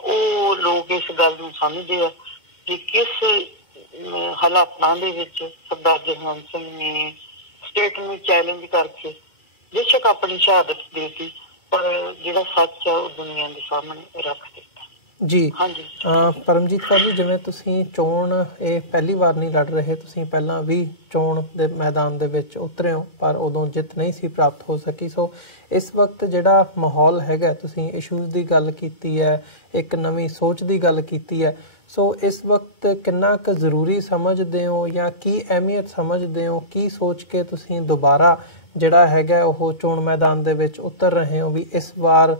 ਉਹ ਲੋਕ ਇਸ ਗੱਲ ਨੂੰ ਸਮਝਦੇ ਆ ਕਿ ਕਿਸ ਹਾਲਾਤਾਂ ਦੇ ਵਿੱਚ ਸਰਦਾਰ ਜਸਵੰਤ ਸਿੰਘ ਨੇ ਸਟੇਟ ਨੂੰ ਚੈਲੰਜ ਕਰਕੇ ਬੇਸ਼ੱਕ ਆਪਣੀ ਸ਼ਹਾਦਤ ਦੇਤੀ, ਪਰ ਜਿਹੜਾ ਸੱਚ ਹੈ ਉਹ ਦੁਨੀਆ ਦੇ ਸਾਹਮਣੇ ਰੱਖ ਦਿੱਤਾ। ਜੀ ਪਰਮਜੀਤ ਕੌਰ ਜੀ, ਜਿਵੇਂ ਤੁਸੀਂ ਚੋਣ ਇਹ ਪਹਿਲੀ ਵਾਰ ਨਹੀਂ ਲੜ ਰਹੇ, ਤੁਸੀਂ ਪਹਿਲਾਂ ਵੀ ਚੋਣ ਦੇ ਮੈਦਾਨ ਦੇ ਵਿੱਚ ਉਤਰੇ ਹੋ ਪਰ ਉਦੋਂ ਜਿੱਤ ਨਹੀਂ ਸੀ ਪ੍ਰਾਪਤ ਹੋ ਸਕੀ। ਸੋ ਇਸ ਵਕਤ ਜਿਹੜਾ ਮਾਹੌਲ ਹੈਗਾ, ਤੁਸੀਂ ਇਸ਼ੂਜ਼ ਦੀ ਗੱਲ ਕੀਤੀ ਹੈ, ਇੱਕ ਨਵੀਂ ਸੋਚ ਦੀ ਗੱਲ ਕੀਤੀ ਹੈ, ਸੋ ਇਸ ਵਕਤ ਕਿੰਨਾ ਕੁ ਜ਼ਰੂਰੀ ਸਮਝਦੇ ਹੋ ਜਾਂ ਕੀ ਅਹਿਮੀਅਤ ਸਮਝਦੇ ਹੋ, ਕੀ ਸੋਚ ਕੇ ਤੁਸੀਂ ਦੁਬਾਰਾ ਜਿਹੜਾ ਹੈਗਾ ਉਹ ਚੋਣ ਮੈਦਾਨ ਦੇ ਵਿੱਚ ਉਤਰ ਰਹੇ ਹੋ ਵੀ ਇਸ ਵਾਰ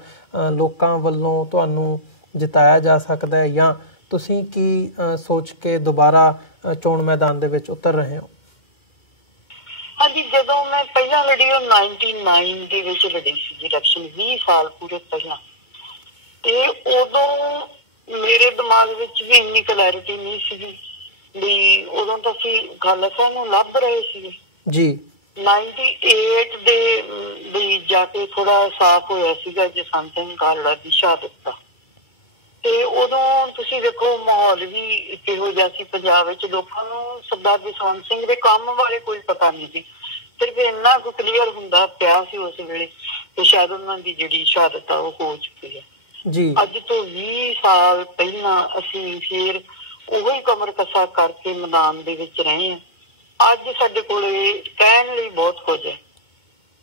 ਲੋਕਾਂ ਵੱਲੋਂ ਤੁਹਾਨੂੰ ਜਿਤਾਇਆ ਜਾ ਸਕਦਾ ਹੈ, ਜਾਂ ਤੁਸੀਂ ਕੀ ਸੋਚ ਕੇ ਦੁਬਾਰਾ ਚੋਣ ਮੈਦਾਨ ਦੇ ਵਿੱਚ ਉਤਰ ਰਹੇ ਹੋ? ਹਾਂਜੀ, ਜਦੋਂ ਮੈਂ ਪਹਿਲਾਂ ਲੜੀ ਉਹ 99 ਦੇ ਵਿੱਚ ਲੜੀ ਸੀ ਇਲੈਕਸ਼ਨ, 20 ਸਾਲ ਪੂਰੇ ਪਹਿਲਾਂ, ਤੇ ਉਦੋਂ ਮੇਰੇ ਦਿਮਾਗ ਵਿੱਚ ਵੀ ਇੰਨੀ ਕਲੈਰਿਟੀ ਨਹੀਂ ਸੀਗੀ ਵੀ ਉਦੋਂ ਤਾਂ ਅਸੀਂ ਖਾਲਸਾ ਨੂੰ ਲੱਭ ਰਹੇ ਸੀ ਜੀ। 98 ਦੇ ਵੀ ਜਾ ਕੇ ਥੋੜਾ ਸਾਫ਼ ਹੋਇਆ ਸੀਗਾ ਜਸਵੰਤ ਸਿੰਘ ਖਾਲੜਾ ਦੀ ਸ਼ਹਾਦਤ ਦਾ। ਤੇ ਉਦੋਂ ਤੁਸੀਂ ਦੇਖੋ ਮਾਹੌਲ ਵੀ ਕਿਹੋ ਜਿਹਾ ਸੀ ਪੰਜਾਬ ਵਿੱਚ। ਲੋਕਾਂ ਨੂੰ ਸਰਦਾਰ ਜਸਵੰਤ ਸਿੰਘ ਦੇ ਕੰਮ ਬਾਰੇ ਕੋਈ ਪਤਾ ਨਹੀਂ ਸੀ, ਸਿਰਫ ਇੰਨਾ ਕੁ ਕਲੀਅਰ ਹੁੰਦਾ ਪਿਆ ਸੀ ਉਸ ਵੇਲੇ ਤੇ ਸ਼ਾਇਦ ਉਹਨਾਂ ਦੀ ਜਿਹੜੀ ਸ਼ਹਾਦਤ ਆ ਉਹ ਹੋ ਚੁੱਕੀ ਹੈ ਜੀ। ਅੱਜ ਤੋਂ 20 ਸਾਲ ਪਹਿਲਾਂ ਅਸੀਂ ਫਿਰ ਉਹੀ ਕਮਰ ਕਸਾ ਕਰਕੇ ਮੈਦਾਨ ਦੇ ਵਿੱਚ ਰਹੇ ਹਾਂ। ਅੱਜ ਸਾਡੇ ਕੋਲੇ ਕਹਿਣ ਲਈ ਬਹੁਤ ਕੁਝ ਹੈ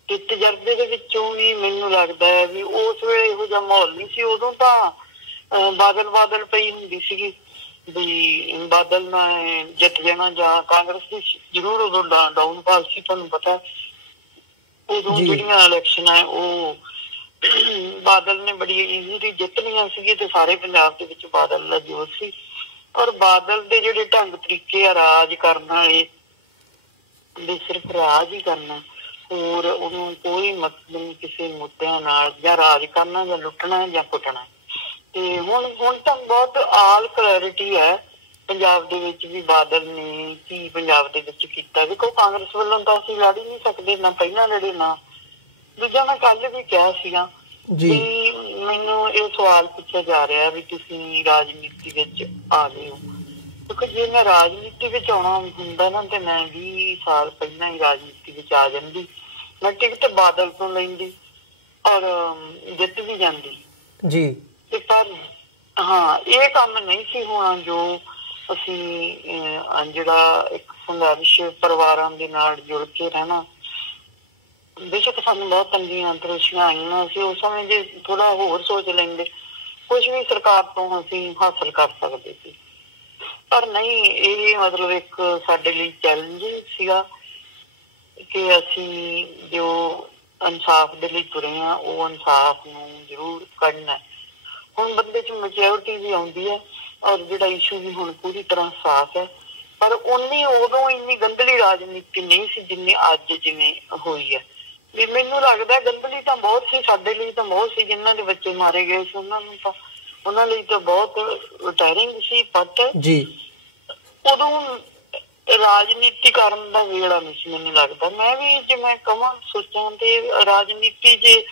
ਤੇ ਤਜਰਬੇ ਦੇ ਵਿੱਚੋਂ ਵੀ ਮੈਨੂੰ ਲੱਗਦਾ ਹੈ ਵੀ ਉਸ ਵੇਲੇ ਇਹੋ ਜਿਹਾ ਮਾਹੌਲ ਨਹੀਂ ਸੀ। ਉਦੋਂ ਤਾਂ ਬਾਦਲ ਪਈ ਹੁੰਦੀ ਸੀਗੀ ਵੀ ਬਾਦਲ ਨਾਲ ਜਿੱਤ ਜਾਣਾ ਜਾਂ ਕਾਂਗਰਸ ਦੀ ਜ਼ਰੂਰ ਉਦੋਂ ਡਾਊਨਫਾਲ ਸੀ। ਤੁਹਾਨੂੰ ਪਤਾ ਉਦੋਂ ਜਿਹੜੀਆਂ ਇਲੈਕਸ਼ਨ ਹੈ ਉਹ ਬਾਦਲ ਨੇ ਬੜੀ ਈਜ਼ੀਲੀ ਜਿੱਤ ਲਈਆਂ ਸੀਗੀ ਤੇ ਸਾਰੇ ਪੰਜਾਬ ਦੇ ਵਿੱਚ ਬਾਦਲ ਦਾ ਜੋਰ ਸੀ। ਔਰ ਬਾਦਲ ਦੇ ਜਿਹੜੇ ਢੰਗ ਤਰੀਕੇ ਆ ਰਾਜ ਕਰਨ ਵਾਲੇ ਵੀ ਸਿਰਫ ਰਾਜ ਹੀ ਕਰਨਾ, ਹੋਰ ਉਹਨੂੰ ਕੋਈ ਮਤਲਬ ਨਹੀਂ ਕਿਸੇ ਮੁੱਦਿਆਂ ਨਾਲ ਜਾਂ ਰਾਜ ਕਰਨਾ ਜਾਂ ਲੁੱਟਣਾ ਜਾਂ ਕੁੱਟਣਾ। ਤੇ ਹੁਣ ਤਾਂ ਬਹੁਤ ਆਲ ਕਲੈਰਿਟੀ ਹੈ ਪੰਜਾਬ ਦੇ ਵਿੱਚ ਵੀ ਬਾਦਲ ਨੇ ਕੀ ਪੰਜਾਬ ਦੇ ਵਿੱਚ ਕੀਤਾ। ਦੇਖੋ ਕਾਂਗਰਸ ਵੱਲੋਂ ਤਾਂ ਅਸੀਂ ਲੜ ਹੀ ਨਹੀਂ ਸਕਦੇ, ਨਾ ਪਹਿਲਾਂ ਲੜੇ ਨਾ ਦੂਜਾ। ਮੈਂ ਕੱਲ ਵੀ ਕਿਹਾ ਸੀਗਾ ਵੀ ਮੈਨੂੰ ਇਹ ਸਵਾਲ ਪੁੱਛਿਆ ਜਾ ਰਿਹਾ ਵੀ ਤੁਸੀਂ ਰਾਜਨੀਤੀ ਵਿੱਚ ਆ ਗਏ ਹੋ, ਕਿਉਂਕਿ ਜੇ ਮੈਂ ਰਾਜਨੀਤੀ ਵਿੱਚ ਆਉਣਾ ਹੁੰਦਾ ਨਾ ਤੇ ਮੈਂ 20 ਸਾਲ ਪਹਿਲਾਂ ਹੀ ਰਾਜਨੀਤੀ ਵਿੱਚ ਆ ਜਾਂਦੀ। ਮੈਂ ਟਿਕਟ ਬਾਦਲ ਤੋਂ ਲੈਂਦੀ ਔਰ ਜਿੱਤ ਵੀ ਜਾਂਦੀ ਜੀ। ਤੇ ਪਰ ਹਾਂ ਇਹ ਕੰਮ ਨਹੀਂ ਸੀ ਹੋਣਾ ਜੋ ਅਸੀਂ ਜਿਹੜਾ ਇੱਕ ਸੰਘਰਸ਼ ਪਰਿਵਾਰਾਂ ਦੇ ਨਾਲ ਜੁੜ ਕੇ ਰਹਿਣਾ। ਬੇਸ਼ੱਕ ਸਾਨੂੰ ਬਹੁਤ ਤੰਗੀਆਂ ਤਰੋਸ਼ੀਆਂ ਆਈਆਂ, ਅਸੀਂ ਉਸ ਸਮੇਂ ਜੇ ਥੋੜਾ ਹੋਰ ਸੋਚ ਲੈਂਦੇ ਕੁਛ ਵੀ ਸਰਕਾਰ ਤੋਂ ਅਸੀਂ ਹਾਸਲ ਕਰ ਸਕਦੇ ਸੀ, ਪਰ ਨਹੀਂ। ਇਹ ਮਤਲਬ ਇੱਕ ਸਾਡੇ ਲਈ ਚੈਲੰਜ ਸੀਗਾ ਕਿ ਅਸੀਂ ਜੋ ਇਨਸਾਫ ਦੇ ਲਈ ਤੁਰੇ ਹਾਂ ਉਹ ਇਨਸਾਫ ਨੂੰ ਜ਼ਰੂਰ ਕੱਢਣਾ। ਹੁਣ ਬੰਦੇ 'ਚ ਮੈਚਿਓਰਿਟੀ ਵੀ ਆਉਂਦੀ ਹੈ ਔਰ ਜਿਹੜਾ ਇਸ਼ੂ ਵੀ ਹੁਣ ਪੂਰੀ ਤਰ੍ਹਾਂ ਸਾਫ਼ ਹੈ, ਪਰ ਉਦੋਂ ਇੰਨੀ ਗੰਦਲੀ ਰਾਜਨੀਤੀ ਨਹੀਂ ਸੀ ਜਿੰਨੀ ਅੱਜ ਜਿਵੇਂ ਹੋਈ ਹੈ। ਵੀ ਮੈਨੂੰ ਲੱਗਦਾ ਗੰਦਲੀ ਤਾਂ ਬਹੁਤ ਸੀ, ਸਾਡੇ ਲਈ ਤਾਂ ਬਹੁਤ ਸੀ। ਜਿਨ੍ਹਾਂ ਦੇ ਬੱਚੇ ਮਾਰੇ ਗਏ ਸੀ ਉਹਨਾਂ ਲਈ ਤਾਂ ਬਹੁਤ ਰਿਟਾਇਰਿੰਗ ਸੀ, ਬਟ ਉਦੋਂ ਰਾਜਨੀਤੀ ਕਰਨ ਦਾ ਵੇਲਾ ਨਹੀਂ ਸੀ ਮੈਨੂੰ ਲੱਗਦਾ। ਮੈਂ ਵੀ ਜੇ ਮੈਂ ਕਹਾਂ ਸੋਚਾਂ ਤੇ ਰਾਜਨੀਤੀ ਜੇ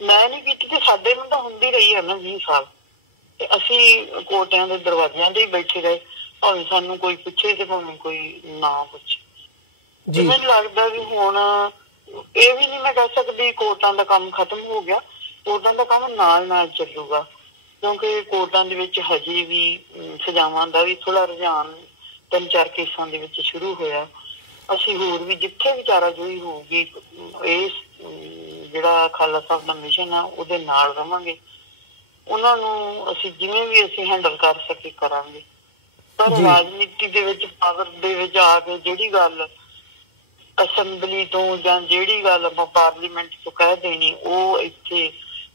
ਮੈਂ ਨਹੀਂ ਕੀਤੀ ਤੇ ਸਾਡੇ ਨੂੰ ਤਾਂ ਹੁੰਦੀ ਰਹੀ ਹੈ ਨਾ 20 ਸਾਲ। ਤੇ ਅਸੀਂ ਕੋਟਿਆਂ ਦੇ ਦਰਵਾਜ਼ਿਆਂ ਤੇ ਹੀ ਬੈਠੇ ਰਹੇ, ਭਾਵੇਂ ਸਾਨੂੰ ਕੋਈ ਪੁੱਛੇ ਤੇ ਭਾਵੇਂ ਕੋਈ ਨਾ ਪੁੱਛੇ। ਮੈਨੂੰ ਲੱਗਦਾ ਵੀ ਹੁਣ ਇਹ ਵੀ ਨਹੀਂ ਮੈਂ ਕਹਿ ਸਕਦੀ ਕੋਰਟਾਂ ਦਾ ਕੰਮ ਖਤਮ ਹੋ ਗਿਆ। ਕੋਰਟਾਂ ਦਾ ਕੰਮ ਨਾਲ ਚੱਲੂਗਾ, ਕਿਉਂਕਿ ਕੋਰਟਾਂ ਦੇ ਵਿੱਚ ਹਜੇ ਵੀ ਸਜ਼ਾਵਾਂ ਦਾ ਵੀ ਥੋੜਾ ਰੁਝਾਨ 3-4 ਕੇਸਾਂ ਦੇ ਵਿੱਚ ਸ਼ੁਰੂ ਹੋਇਆ। ਅਸੀਂ ਹੋਰ ਵੀ ਜਿੱਥੇ ਵਿਚਾਰਾਜੋਈ ਹੋਊਗੀ ਇਸ ਜਿਹੜਾ ਖਾਲਸਾ ਸਾਹਿਬ ਦਾ ਮਿਸ਼ਨ ਆ ਉਹਦੇ ਨਾਲ ਰਵਾਂਗੇ। ਉਹਨਾਂ ਨੂੰ ਅਸੀਂ ਜਿਵੇਂ ਵੀ ਅਸੀਂ ਹੈਂਡਲ ਕਰ ਸਕੇ ਕਰਾਂਗੇ। ਪਰ ਰਾਜਨੀਤੀ ਦੇ ਵਿੱਚ ਪਾਵਰ ਦੇ ਵਿੱਚ ਆ ਕੇ ਜਿਹੜੀ ਗੱਲ ਅਸੈਂਬਲੀ ਤੋਂ ਜਾਂ ਜਿਹੜੀ ਗੱਲ ਆਪਾਂ ਪਾਰਲੀਮੈਂਟ ਤੋਂ ਕਹਿ ਦੇਣੀ ਉਹ ਇੱਥੇ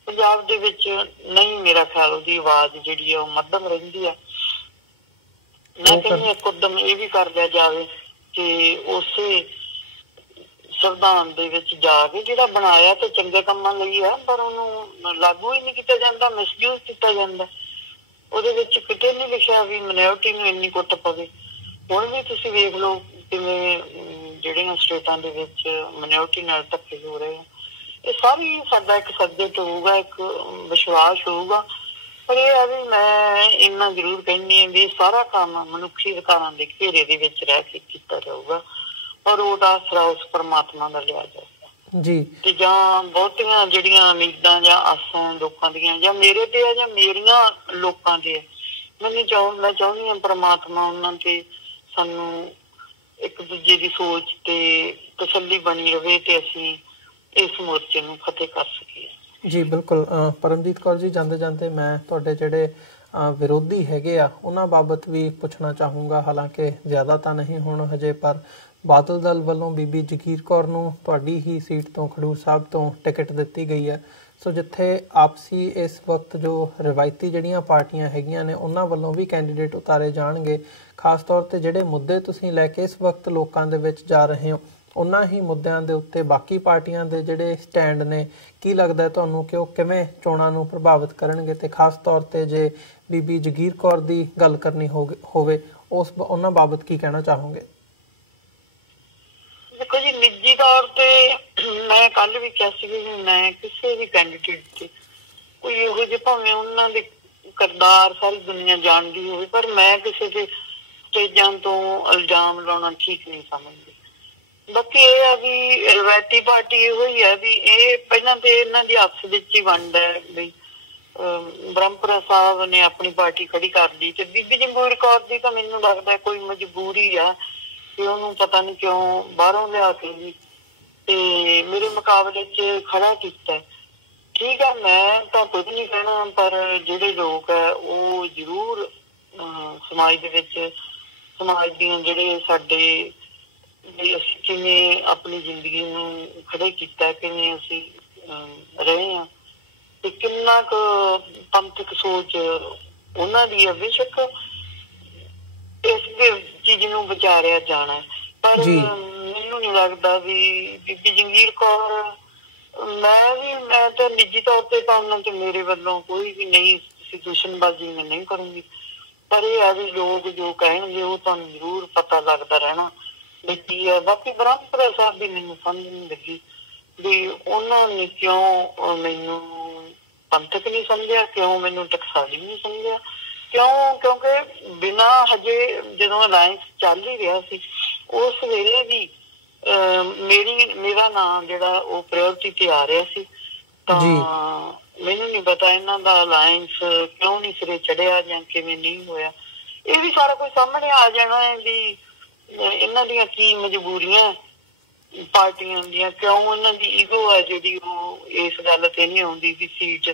ਪੰਜਾਬ ਦੇ ਵਿੱਚ ਨਹੀਂ। ਮੇਰਾ ਖਿਆਲ ਉਹਦੀ ਆਵਾਜ਼ ਜਿਹੜੀ ਆ ਉਹ ਮੱਧਮ ਰਹਿੰਦੀ ਆ। ਮੈਂ ਕਹਿੰਦੀ ਇੱਕਦਮ ਇਹ ਵੀ ਕਰ ਲਿਆ ਜਾਵੇ ਕਿ ਉਸੇ ਸੰਵਿਧਾਨ ਦੇ ਵਿੱਚ ਜਾ ਕੇ ਜਿਹੜਾ ਬਣਾਇਆ ਤੇ ਚੰਗੇ ਕੰਮਾਂ ਲਈ ਆ, ਪਰ ਉਹਨੂੰ ਲਾਗੂ ਹੀ ਨਹੀਂ ਕੀਤਾ ਜਾਂਦਾ, ਮਿਸਯੂਜ਼ ਕੀਤਾ ਜਾਂਦਾ। ਉਹਦੇ ਵਿੱਚ ਕਿਤੇ ਨਹੀਂ ਲਿਖਿਆ ਵੀ ਮਿਨੋਰਿਟੀ ਨੂੰ ਇੰਨੀ ਕੁੱਟ ਪਵੇ। ਹੁਣ ਵੀ ਤੁਸੀਂ ਵੇਖ ਲਓ ਕਿਵੇਂ ਜਿਹੜੀਆਂ ਸਟੇਟਾਂ ਦੇ ਵਿੱਚ ਮਿਨੋਰਿਟੀ ਨਾਲ ਧੱਕੇ ਹੋ ਰਹੇ ਆ। ਇਹ ਸਾਰੀ ਸਾਡਾ ਇੱਕ ਸਬਜੈਕਟ ਹੋਊਗਾ, ਇੱਕ ਵਿਸ਼ਵਾਸ ਹੋਊਗਾ। ਪਰ ਇਹ ਆ ਵੀ ਮੈਂ ਇੰਨਾ ਜ਼ਰੂਰ ਕਹਿੰਦੀ ਹਾਂ ਵੀ ਸਾਰਾ ਕੰਮ ਮਨੁੱਖੀ ਅਧਿਕਾਰਾਂ ਦੇ ਘੇਰੇ ਦੇ ਵਿੱਚ ਰਹਿ ਕੇ ਕੀਤਾ ਜਾਊਗਾ ਔਰ ਉਹਦਾ ਆਸਰਾ ਉਸ ਪਰਮਾਤਮਾ ਦਾ ਲਿਆ ਜਾਊਗਾ ਜੀ। ਤੇ ਜਾਂ ਬਹੁਤੀਆਂ ਜਿਹੜੀਆਂ ਉਮੀਦਾਂ ਜਾਂ ਆਸਾਂ ਲੋਕਾਂ ਦੀਆਂ ਜਾਂ ਮੇਰੇ ਤੇ ਆ ਜਾਂ ਮੇਰੀਆਂ ਲੋਕਾਂ ਦੇ ਆ, ਮੈਂ ਚਾਹੁੰਦੀ ਹਾਂ ਪਰਮਾਤਮਾ ਉਹਨਾਂ ਤੇ ਸਾਨੂੰ ਇੱਕ ਦੂਜੇ ਦੀ ਸੋਚ ਤੇ ਤਸੱਲੀ ਬਣੀ ਰਵੇ ਤੇ ਅਸੀਂ ਇਸ ਮੋਰਚੇ ਨੂੰ ਫਤਿਹ ਕਰ ਸਕੀਏ ਜੀ। ਬਿਲਕੁਲ ਪਰਮਜੀਤ ਕੌਰ ਜੀ, ਜਾਂਦੇ ਮੈਂ ਤੁਹਾਡੇ ਜਿਹੜੇ ਵਿਰੋਧੀ ਹੈਗੇ ਆ ਉਹਨਾਂ ਬਾਬਤ ਵੀ ਪੁੱਛਣਾ ਚਾਹੂੰਗਾ। ਹਾਲਾਂਕਿ ਜ਼ਿਆਦਾ ਤਾਂ ਨਹੀਂ ਹੁਣ ਹਜੇ, ਪਰ ਬਾਦਲ ਦਲ ਵੱਲੋਂ ਬੀਬੀ ਜਗੀਰ ਕੌਰ ਨੂੰ ਤੁਹਾਡੀ ਹੀ ਸੀਟ ਤੋਂ ਖਡੂਰ ਸਾਹਿਬ ਤੋਂ ਟਿਕਟ ਦਿੱਤੀ ਗਈ ਹੈ। ਸੋ ਜਿੱਥੇ ਆਪਸੀ ਇਸ ਵਕਤ ਜੋ ਰਵਾਇਤੀ ਜਿਹੜੀਆਂ ਪਾਰਟੀਆਂ ਹੈਗੀਆਂ ਨੇ ਉਹਨਾਂ ਵੱਲੋਂ ਵੀ ਕੈਂਡੀਡੇਟ ਉਤਾਰੇ ਜਾਣਗੇ, ਖਾਸ ਤੌਰ ਤੇ ਜਿਹੜੇ ਮੁੱਦੇ ਤੁਸੀਂ ਲੈ ਕੇ ਇਸ ਵਕਤ ਲੋਕਾਂ ਦੇ ਵਿੱਚ ਜਾ ਰਹੇ ਹੋ ਉਹਨਾਂ ਹੀ ਮੁੱਦਿਆਂ ਦੇ ਉੱਤੇ ਬਾਕੀ ਪਾਰਟੀਆਂ ਦੇ ਜਿਹੜੇ ਸਟੈਂਡ ਨੇ, ਕੀ ਲੱਗਦਾ ਹੈ ਤੁਹਾਨੂੰ ਕਿ ਉਹ ਕਿਵੇਂ ਚੋਣਾਂ ਨੂੰ ਪ੍ਰਭਾਵਿਤ ਕਰਨਗੇ? ਤੇ ਖਾਸ ਤੌਰ ਤੇ ਜੇ ਬੀਬੀ ਜਗੀਰ ਕੌਰ ਦੀ ਗੱਲ ਕਰਨੀ ਹੋਵੇ ਉਸ ਉਹਨਾਂ ਬਾਬਤ ਕੀ ਕਹਿਣਾ ਚਾਹੋਗੇ? ਦੇਖੋ ਜੀ, ਨਿੱਜੀ ਤੌਰ ਤੇ ਮੈਂ ਕੱਲ ਵੀ ਕਿਹਾ ਸੀ ਵੀ ਮੈਂ ਕਿਸੇ ਵੀ ਕੈਂਡੀਡੇਟ ਤੇ ਕੋਈ ਇਹੋ ਜਿਹੇ, ਭਾਵੇਂ ਉਹਨਾਂ ਦੇ ਕਿਰਦਾਰ ਸਾਰੀ ਦੁਨੀਆ ਜਾਣਦੀ ਹੋਵੇ, ਪਰ ਮੈਂ ਕਿਸੇ ਦੇ ਸਟੇਜਾਂ ਤੋਂ ਇਲਜ਼ਾਮ ਲਾਉਣਾ ਠੀਕ ਨਹੀਂ ਸਮਝਦੀ। ਬਾਕੀ ਇਹ ਆ ਵੀ ਰਵਾਇਤੀ ਪਾਰਟੀ ਇਹੋ ਹੀ ਹੈ ਵੀ ਇਹ ਪਹਿਲਾਂ ਤੇ ਇਹਨਾਂ ਦੀ ਆਪਸ ਵਿੱਚ ਹੀ ਵੰਡ ਹੈ ਵੀ ਬ੍ਰਹਮਪੁਰਾ ਸਾਹਿਬ ਨੇ ਆਪਣੀ ਪਾਰਟੀ ਖੜੀ ਕਰ ਲਈ ਤੇ ਬੀਬੀ ਜੰਗੀਰ ਕੌਰ ਦੀ ਤਾਂ ਮੈਨੂੰ ਲੱਗਦਾ ਕੋਈ ਮਜਬੂਰੀ ਆ ਕਿ ਉਹਨੂੰ ਪਤਾ ਨਹੀਂ ਕਿਉਂ ਬਾਹਰੋਂ ਲਿਆ ਕੇ ਵੀ ਤੇ ਮੇਰੇ ਮੁਕਾਬਲੇ 'ਚ ਖੜਾ ਕੀਤਾ। ਠੀਕ ਹੈ, ਮੈਂ ਤਾਂ ਕੁਝ ਨਹੀਂ ਕਹਿਣਾ, ਪਰ ਜਿਹੜੇ ਲੋਕ ਹੈ ਉਹ ਜ਼ਰੂਰ ਸਮਾਜ ਦੇ ਵਿੱਚ ਸਮਾਜ ਦੀਆਂ ਜਿਹੜੇ ਸਾਡੇ ਵੀ ਅਸੀਂ ਕਿਵੇਂ ਆਪਣੀ ਜ਼ਿੰਦਗੀ ਨੂੰ ਖੜੇ ਕੀਤਾ, ਕਿਵੇਂ ਅਸੀਂ ਰਹੇ ਹਾਂ ਤੇ ਕਿੰਨਾ ਕੁ ਪੰਥਕ ਸੋਚ ਉਹਨਾਂ ਦੀ ਹੈ। ਬੇਸ਼ੱਕ ਇਸ ਚੀਜ਼ ਨੂੰ ਵਿਚਾਰਿਆ ਜਾਣਾ, ਪਰ ਮੈਨੂੰ ਨਹੀਂ ਲੱਗਦਾ ਵੀ ਬੀਬੀ ਜੰਗੀਰ ਕੌਰ, ਮੈਂ ਤਾਂ ਨਿੱਜੀ ਤੌਰ ਤੇ ਤਾਂ ਉਹਨਾਂ ਤੇ ਮੇਰੇ ਵੱਲੋਂ ਕੋਈ ਵੀ ਨਹੀਂ ਦੂਸ਼ਣਬਾਜ਼ੀ ਮੈਂ ਨਹੀਂ ਕਰੂੰਗੀ, ਪਰ ਇਹ ਆ ਵੀ ਲੋਕ ਜੋ ਕਹਿਣਗੇ ਉਹ ਤੁਹਾਨੂੰ ਜ਼ਰੂਰ ਪਤਾ ਲੱਗਦਾ ਰਹਿਣਾ ਕੀ ਹੈ। ਬਾਕੀ ਬ੍ਰਹਮਪੁਰਾ ਸਾਹਿਬ ਦੀ ਮੈਨੂੰ ਸਮਝ ਨਹੀਂ ਲੱਗੀ ਵੀ ਉਹਨਾਂ ਨੇ ਕਿਉਂ ਮੈਨੂੰ ਪੰਥਕ ਨਹੀਂ ਸਮਝਿਆ, ਕਿਉਂ ਮੈਨੂੰ ਟਕਸਾਲੀ ਨਹੀਂ ਸਮਝਿਆ, ਕਿਉਂਕਿ ਬਿਨਾਂ ਹਜੇ ਜਦੋਂ ਅਲਾਇੰਸ ਚੱਲ ਹੀ ਰਿਹਾ ਸੀ ਉਸ ਵੇਲੇ ਵੀ ਮੇਰਾ ਨਾਮ ਜਿਹੜਾ ਉਹ ਪ੍ਰਾਇੋਰਟੀ ਤੇ ਆ ਰਿਹਾ ਸੀ, ਤਾਂ ਮੈਨੂੰ ਨਹੀਂ ਪਤਾ ਇਹਨਾਂ ਦਾ ਅਲਾਇੰਸ ਕਿਉਂ ਨਹੀਂ ਸਿਰੇ ਚੜਿਆ ਜਾਂ ਕਿਵੇਂ ਨਹੀਂ ਹੋਇਆ। ਇਹ ਵੀ ਸਾਰਾ ਕੁਝ ਸਾਹਮਣੇ ਆ ਜਾਣਾ ਹੈ ਵੀ ਇਹਨਾਂ ਦੀਆਂ ਕੀ ਮਜਬੂਰੀਆਂ ਪਾਰਟੀਆਂ ਦੀਆਂ, ਕਿਉਂ ਇਹਨਾਂ ਦੀ ਈਗੋ ਹੈ ਜਿਹੜੀ ਉਹ ਇਸ ਗੱਲ ਤੇ ਨਹੀਂ ਆਉਂਦੀ ਵੀ ਸੀਟ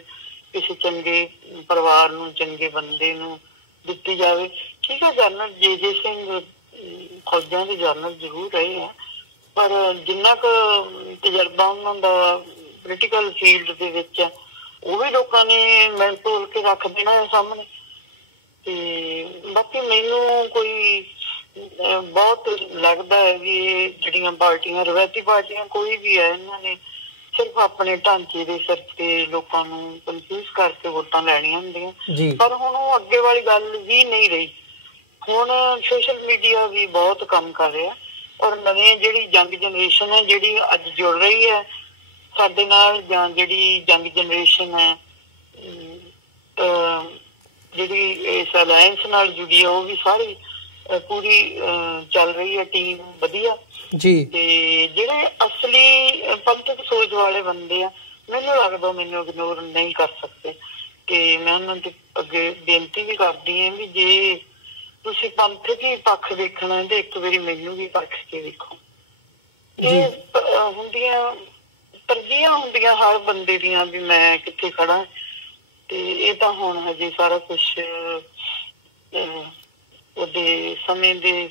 ਕਿਸੇ ਚੰਗੇ ਪਰਿਵਾਰ ਨੂੰ, ਚੰਗੇ ਬੰਦੇ ਨੂੰ ਦਿੱਤੀ ਜਾਵੇ। ਠੀਕ ਹੈ, ਜਨਰਲ ਜੇ ਸਿੰਘ ਫੌਜਾਂ ਦੇ ਜਨਰਲ ਜ਼ਰੂਰ ਰਹੇ ਆ, ਪਰ ਜਿੰਨਾ ਕੁ ਤਜਰਬਾ ਉਹਨਾਂ ਦਾ ਪੋਲੀਟੀਕਲ ਫੀਲਡ ਦੇ ਵਿੱਚ ਉਹ ਵੀ ਲੋਕਾਂ ਨੇ ਮਿਲ ਤੋਲ ਕੇ ਰੱਖ ਦੇਣਾ ਹੈ ਸਾਹਮਣੇ। ਤੇ ਬਾਕੀ ਮੈਨੂੰ ਕੋਈ ਬਹੁਤ ਲੱਗਦਾ ਹੈ ਵੀ ਇਹ ਜਿਹੜੀਆਂ ਪਾਰਟੀਆਂ, ਰਵਾਇਤੀ ਪਾਰਟੀਆਂ ਕੋਈ ਵੀ ਹੈ, ਇਹਨਾਂ ਨੇ ਸਿਰਫ ਆਪਣੇ ਢਾਂਚੇ ਦੇ ਸਿਰ ਤੇ ਲੋਕਾਂ ਨੂੰ ਕਨਫਿਊਜ਼ ਕਰਕੇ ਵੋਟਾਂ ਲੈਣੀਆਂ ਹੁੰਦੀਆਂ। ਪਰ ਹੁਣ ਉਹ ਅੱਗੇ ਵਾਲੀ ਗੱਲ ਵੀ ਨਹੀਂ ਰਹੀ। ਹੁਣ ਸੋਸ਼ਲ ਮੀਡੀਆ ਵੀ ਬਹੁਤ ਕੰਮ ਕਰ ਰਿਹਾ, ਔਰ ਨਵੀਂ ਜਿਹੜੀ ਯੰਗ ਜਨਰੇਸ਼ਨ ਹੈ ਜਿਹੜੀ ਅੱਜ ਜੁੜ ਰਹੀ ਹੈ ਸਾਡੇ ਨਾਲ, ਜਾਂ ਜਿਹੜੀ ਯੰਗ ਜਨਰੇਸ਼ਨ ਹੈ ਜਿਹੜੀ ਇਸ ਅਲਾਇੰਸ ਨਾਲ ਜੁੜੀ ਹੈ, ਉਹ ਵੀ ਸਾਰੀ ਪੂਰੀ ਚੱਲ ਰਹੀ ਹੈ ਟੀਮ ਵਧੀਆ ਜੀ। ਤੇ ਜਿਹੜੇ ਅਸਲੀ ਪੰਥਕ ਸੋਚ ਵਾਲੇ ਬੰਦੇ ਆ, ਮੈਨੂੰ ਲੱਗਦਾ ਮੈਨੂੰ ਇਗਨੋਰ ਨਹੀਂ ਕਰ ਸਕਦੇ। ਤੇ ਮੈਂ ਉਹਨਾਂ ਦੇ ਅੱਗੇ ਬੇਨਤੀ ਵੀ ਕਰਦੀ ਹਾਂ ਵੀ ਜੇ ਤੁਸੀਂ ਪੰਥਕ ਹੀ ਪੱਖ ਦੇਖਣਾ ਤੇ ਇੱਕ ਵਾਰੀ ਮੈਨੂੰ ਵੀ ਪਰਖ ਕੇ ਦੇਖੋ। ਇਹ ਹੁੰਦੀਆਂ ਤਰਜੀਹਾਂ ਹੁੰਦੀਆਂ ਹਰ ਬੰਦੇ ਦੀਆਂ ਵੀ ਮੈਂ ਕਿੱਥੇ ਖੜਾ, ਤੇ ਇਹ ਤਾਂ ਹੁਣ ਹਜੇ ਸਾਰਾ ਕੁਛ ਉਹਦੇ ਸਮੇਂ ਦੇ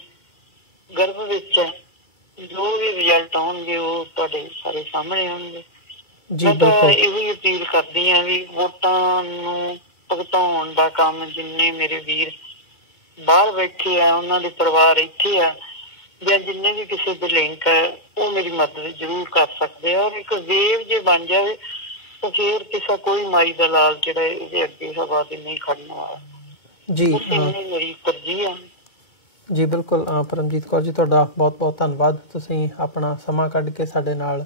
ਗਰਭ ਵਿੱਚ ਹੈ। ਜੋ ਵੀ ਰਿਜ਼ਲਟ ਆਉਣਗੇ ਉਹ ਤੁਹਾਡੇ ਸਾਰੇ ਸਾਹਮਣੇ ਆਉਣਗੇ। ਮੈਂ ਤਾਂ ਇਹੋ ਹੀ ਅਪੀਲ ਕਰਦੀ ਹਾਂ ਵੀ ਵੋਟਾਂ ਨੂੰ ਭੁਗਤਾਉਣ ਦਾ ਕੰਮ ਜਿੰਨੇ ਮੇਰੇ ਵੀਰ ਬਾਹਰ ਬੈਠੇ ਆ, ਉਹਨਾਂ ਦੇ ਪਰਿਵਾਰ ਇੱਥੇ ਆ, ਜਾਂ ਜਿੰਨੇ ਵੀ ਕਿਸੇ ਦੇ ਲਿੰਕ ਹੈ, ਉਹ ਮੇਰੀ ਮਦਦ ਜ਼ਰੂਰ ਕਰ ਸਕਦੇ ਆ। ਔਰ ਇੱਕ ਵੇਵ ਜੇ ਬਣ ਜਾਵੇ ਤਾਂ ਫਿਰ ਕਿਸੇ ਕੋਈ ਮਾਈ ਦਾ ਲਾਲ ਜਿਹੜਾ ਇਹਦੇ ਅੱਗੇ ਹਵਾ ਦੇ ਨਹੀਂ ਖੜਨ ਵਾਲਾ ਜੀ। ਮੇਰੀ ਤਰਜੀਹ ਆ ਜੀ। ਬਿਲਕੁਲ ਪਰਮਜੀਤ ਕੌਰ ਜੀ, ਤੁਹਾਡਾ ਬਹੁਤ ਬਹੁਤ ਧੰਨਵਾਦ। ਤੁਸੀਂ ਆਪਣਾ ਸਮਾਂ ਕੱਢ ਕੇ ਸਾਡੇ ਨਾਲ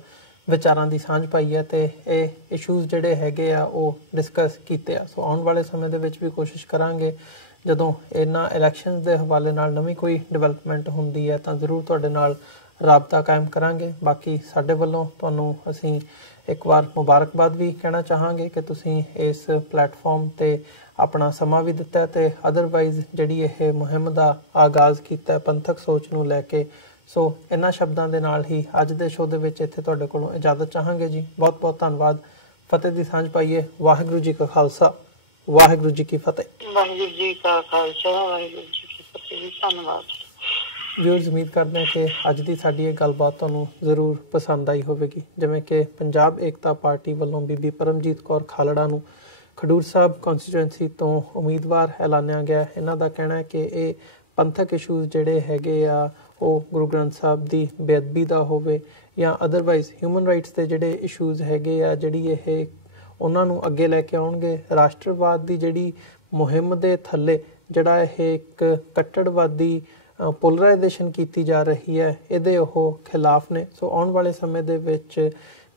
ਵਿਚਾਰਾਂ ਦੀ ਸਾਂਝ ਪਾਈ ਹੈ ਤੇ ਇਹ ਇਸ਼ੂਜ਼ ਜਿਹੜੇ ਹੈਗੇ ਆ ਉਹ ਡਿਸਕਸ ਕੀਤੇ ਆ। ਸੋ ਆਉਣ ਵਾਲੇ ਸਮੇਂ ਦੇ ਵਿੱਚ ਵੀ ਕੋਸ਼ਿਸ਼ ਕਰਾਂਗੇ ਜਦੋਂ ਇਹਨਾਂ ਇਲੈਕਸ਼ਨਸ ਦੇ ਹਵਾਲੇ ਨਾਲ ਨਵੀਂ ਕੋਈ ਡਿਵੈਲਪਮੈਂਟ ਹੁੰਦੀ ਹੈ ਤਾਂ ਜ਼ਰੂਰ ਤੁਹਾਡੇ ਨਾਲ ਰਾਬਤਾ ਕਾਇਮ ਕਰਾਂਗੇ। ਬਾਕੀ ਸਾਡੇ ਵੱਲੋਂ ਤੁਹਾਨੂੰ ਅਸੀਂ ਇੱਕ ਵਾਰ ਮੁਬਾਰਕਬਾਦ ਵੀ ਕਹਿਣਾ ਚਾਹਾਂਗੇ ਕਿ ਤੁਸੀਂ ਇਸ ਪਲੇਟਫਾਰਮ ਤੇ ਆਪਣਾ ਸਮਾਂ ਵੀ ਦਿੱਤਾ ਤੇ ਅਦਰਵਾਈਜ਼ ਜਿਹੜੀ ਇਹ ਮੁਹਿੰਮ ਦਾ ਆਗਾਜ਼ ਕੀਤਾ ਪੰਥਕ ਸੋਚ ਨੂੰ ਲੈ ਕੇ। ਸੋ ਇਹਨਾਂ ਸ਼ਬਦਾਂ ਦੇ ਨਾਲ ਹੀ ਅੱਜ ਦੇ ਸ਼ੋਅ ਦੇ ਵਿੱਚ ਇੱਥੇ ਤੁਹਾਡੇ ਕੋਲੋਂ ਇਜਾਜ਼ਤ ਚਾਹਾਂਗੇ ਜੀ। ਬਹੁਤ ਬਹੁਤ ਧੰਨਵਾਦ। ਫਤਿਹ ਦੀ ਸਾਂਝ ਪਾਈਏ। ਵਾਹਿਗੁਰੂ ਜੀ ਕਾ ਖਾਲਸਾ, ਵਾਹਿਗੁਰੂ ਜੀ ਕੀ ਫਤਿਹ। ਵਾਹਿਗੁਰੂ ਜੀ ਕਾ ਖਾਲਸਾ, ਵਾਹਿਗੁਰੂ ਜੀ ਕੀ ਫਤਿਹ। ਧੰਨਵਾਦ। ਵਿਊਅਰਸ, ਉਮੀਦ ਕਰਦੇ ਹਾਂ ਕਿ ਅੱਜ ਦੀ ਸਾਡੀ ਇਹ ਗੱਲਬਾਤ ਤੁਹਾਨੂੰ ਜ਼ਰੂਰ ਪਸੰਦ ਆਈ ਹੋਵੇਗੀ। ਜਿਵੇਂ ਕਿ ਪੰਜਾਬ ਏਕਤਾ ਪਾਰਟੀ ਵੱਲੋਂ ਬੀਬੀ ਪਰਮਜੀਤ ਕੌਰ ਖਾਲੜਾ ਨੂੰ ਖਡੂਰ ਸਾਹਿਬ ਕੌਂਸਟੀਚੁਐਂਸੀ ਤੋਂ ਉਮੀਦਵਾਰ ਐਲਾਨਿਆ ਗਿਆ। ਇਹਨਾਂ ਦਾ ਕਹਿਣਾ ਹੈ ਕਿ ਇਹ ਪੰਥਕ ਇਸ਼ੂਜ਼ ਜਿਹੜੇ ਹੈਗੇ ਆ ਉਹ ਗੁਰੂ ਗ੍ਰੰਥ ਸਾਹਿਬ ਦੀ ਬੇਅਦਬੀ ਦਾ ਹੋਵੇ ਜਾਂ ਅਦਰਵਾਈਜ਼ ਹਿਊਮਨ ਰਾਈਟਸ ਦੇ ਜਿਹੜੇ ਇਸ਼ੂਜ਼ ਹੈਗੇ ਆ, ਜਿਹੜੀ ਇਹ ਉਹਨਾਂ ਨੂੰ ਅੱਗੇ ਲੈ ਕੇ ਆਉਣਗੇ। ਰਾਸ਼ਟਰਵਾਦ ਦੀ ਜਿਹੜੀ ਮੁਹਿੰਮ ਦੇ ਥੱਲੇ ਜਿਹੜਾ ਇਹ ਇੱਕ ਕੱਟੜਵਾਦੀ ਪੋਲਰਾਈਜੇਸ਼ਨ ਕੀਤੀ ਜਾ ਰਹੀ ਹੈ ਇਹਦੇ ਉਹ ਖਿਲਾਫ ਨੇ। ਸੋ ਆਉਣ ਵਾਲੇ ਸਮੇਂ ਦੇ ਵਿੱਚ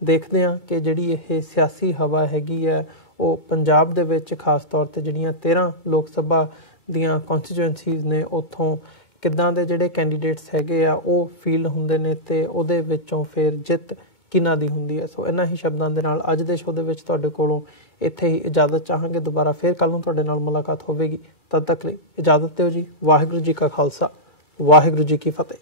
ਦੇਖਦੇ ਹਾਂ ਕਿ ਜਿਹੜੀ ਇਹ ਸਿਆਸੀ ਹਵਾ ਹੈਗੀ ਹੈ ਉਹ ਪੰਜਾਬ ਦੇ ਵਿੱਚ ਖਾਸ ਤੌਰ ਤੇ ਜਿਹੜੀਆਂ 13 ਲੋਕ ਸਭਾ ਦੀਆਂ ਕੌਂਸਟੀਚੁਐਂਸੀਜ਼ ਨੇ ਉੱਥੋਂ ਕਿੱਦਾਂ ਦੇ ਜਿਹੜੇ ਕੈਂਡੀਡੇਟਸ ਹੈਗੇ ਆ ਉਹ ਫੀਲ ਹੁੰਦੇ ਨੇ ਤੇ ਉਹਦੇ ਵਿੱਚੋਂ ਫਿਰ ਜਿੱਤ ਕਿਹਨਾਂ ਦੀ ਹੁੰਦੀ ਹੈ। ਸੋ ਇਹਨਾਂ ਹੀ ਸ਼ਬਦਾਂ ਦੇ ਨਾਲ ਅੱਜ ਦੇ ਸ਼ੋਅ ਦੇ ਵਿੱਚ ਤੁਹਾਡੇ ਕੋਲੋਂ ਇੱਥੇ ਹੀ ਇਜਾਜ਼ਤ ਚਾਹਾਂਗੇ। ਦੁਬਾਰਾ ਫਿਰ ਕੱਲ ਨੂੰ ਤੁਹਾਡੇ ਨਾਲ ਮੁਲਾਕਾਤ ਹੋਵੇਗੀ। ਤਦ ਤੱਕ ਲਈ ਇਜਾਜ਼ਤ ਦਿਓ ਜੀ। ਵਾਹਿਗੁਰੂ ਜੀ ਕਾ ਖਾਲਸਾ, ਵਾਹਿਗੁਰੂ ਜੀ ਕੀ ਫਤਿਹ।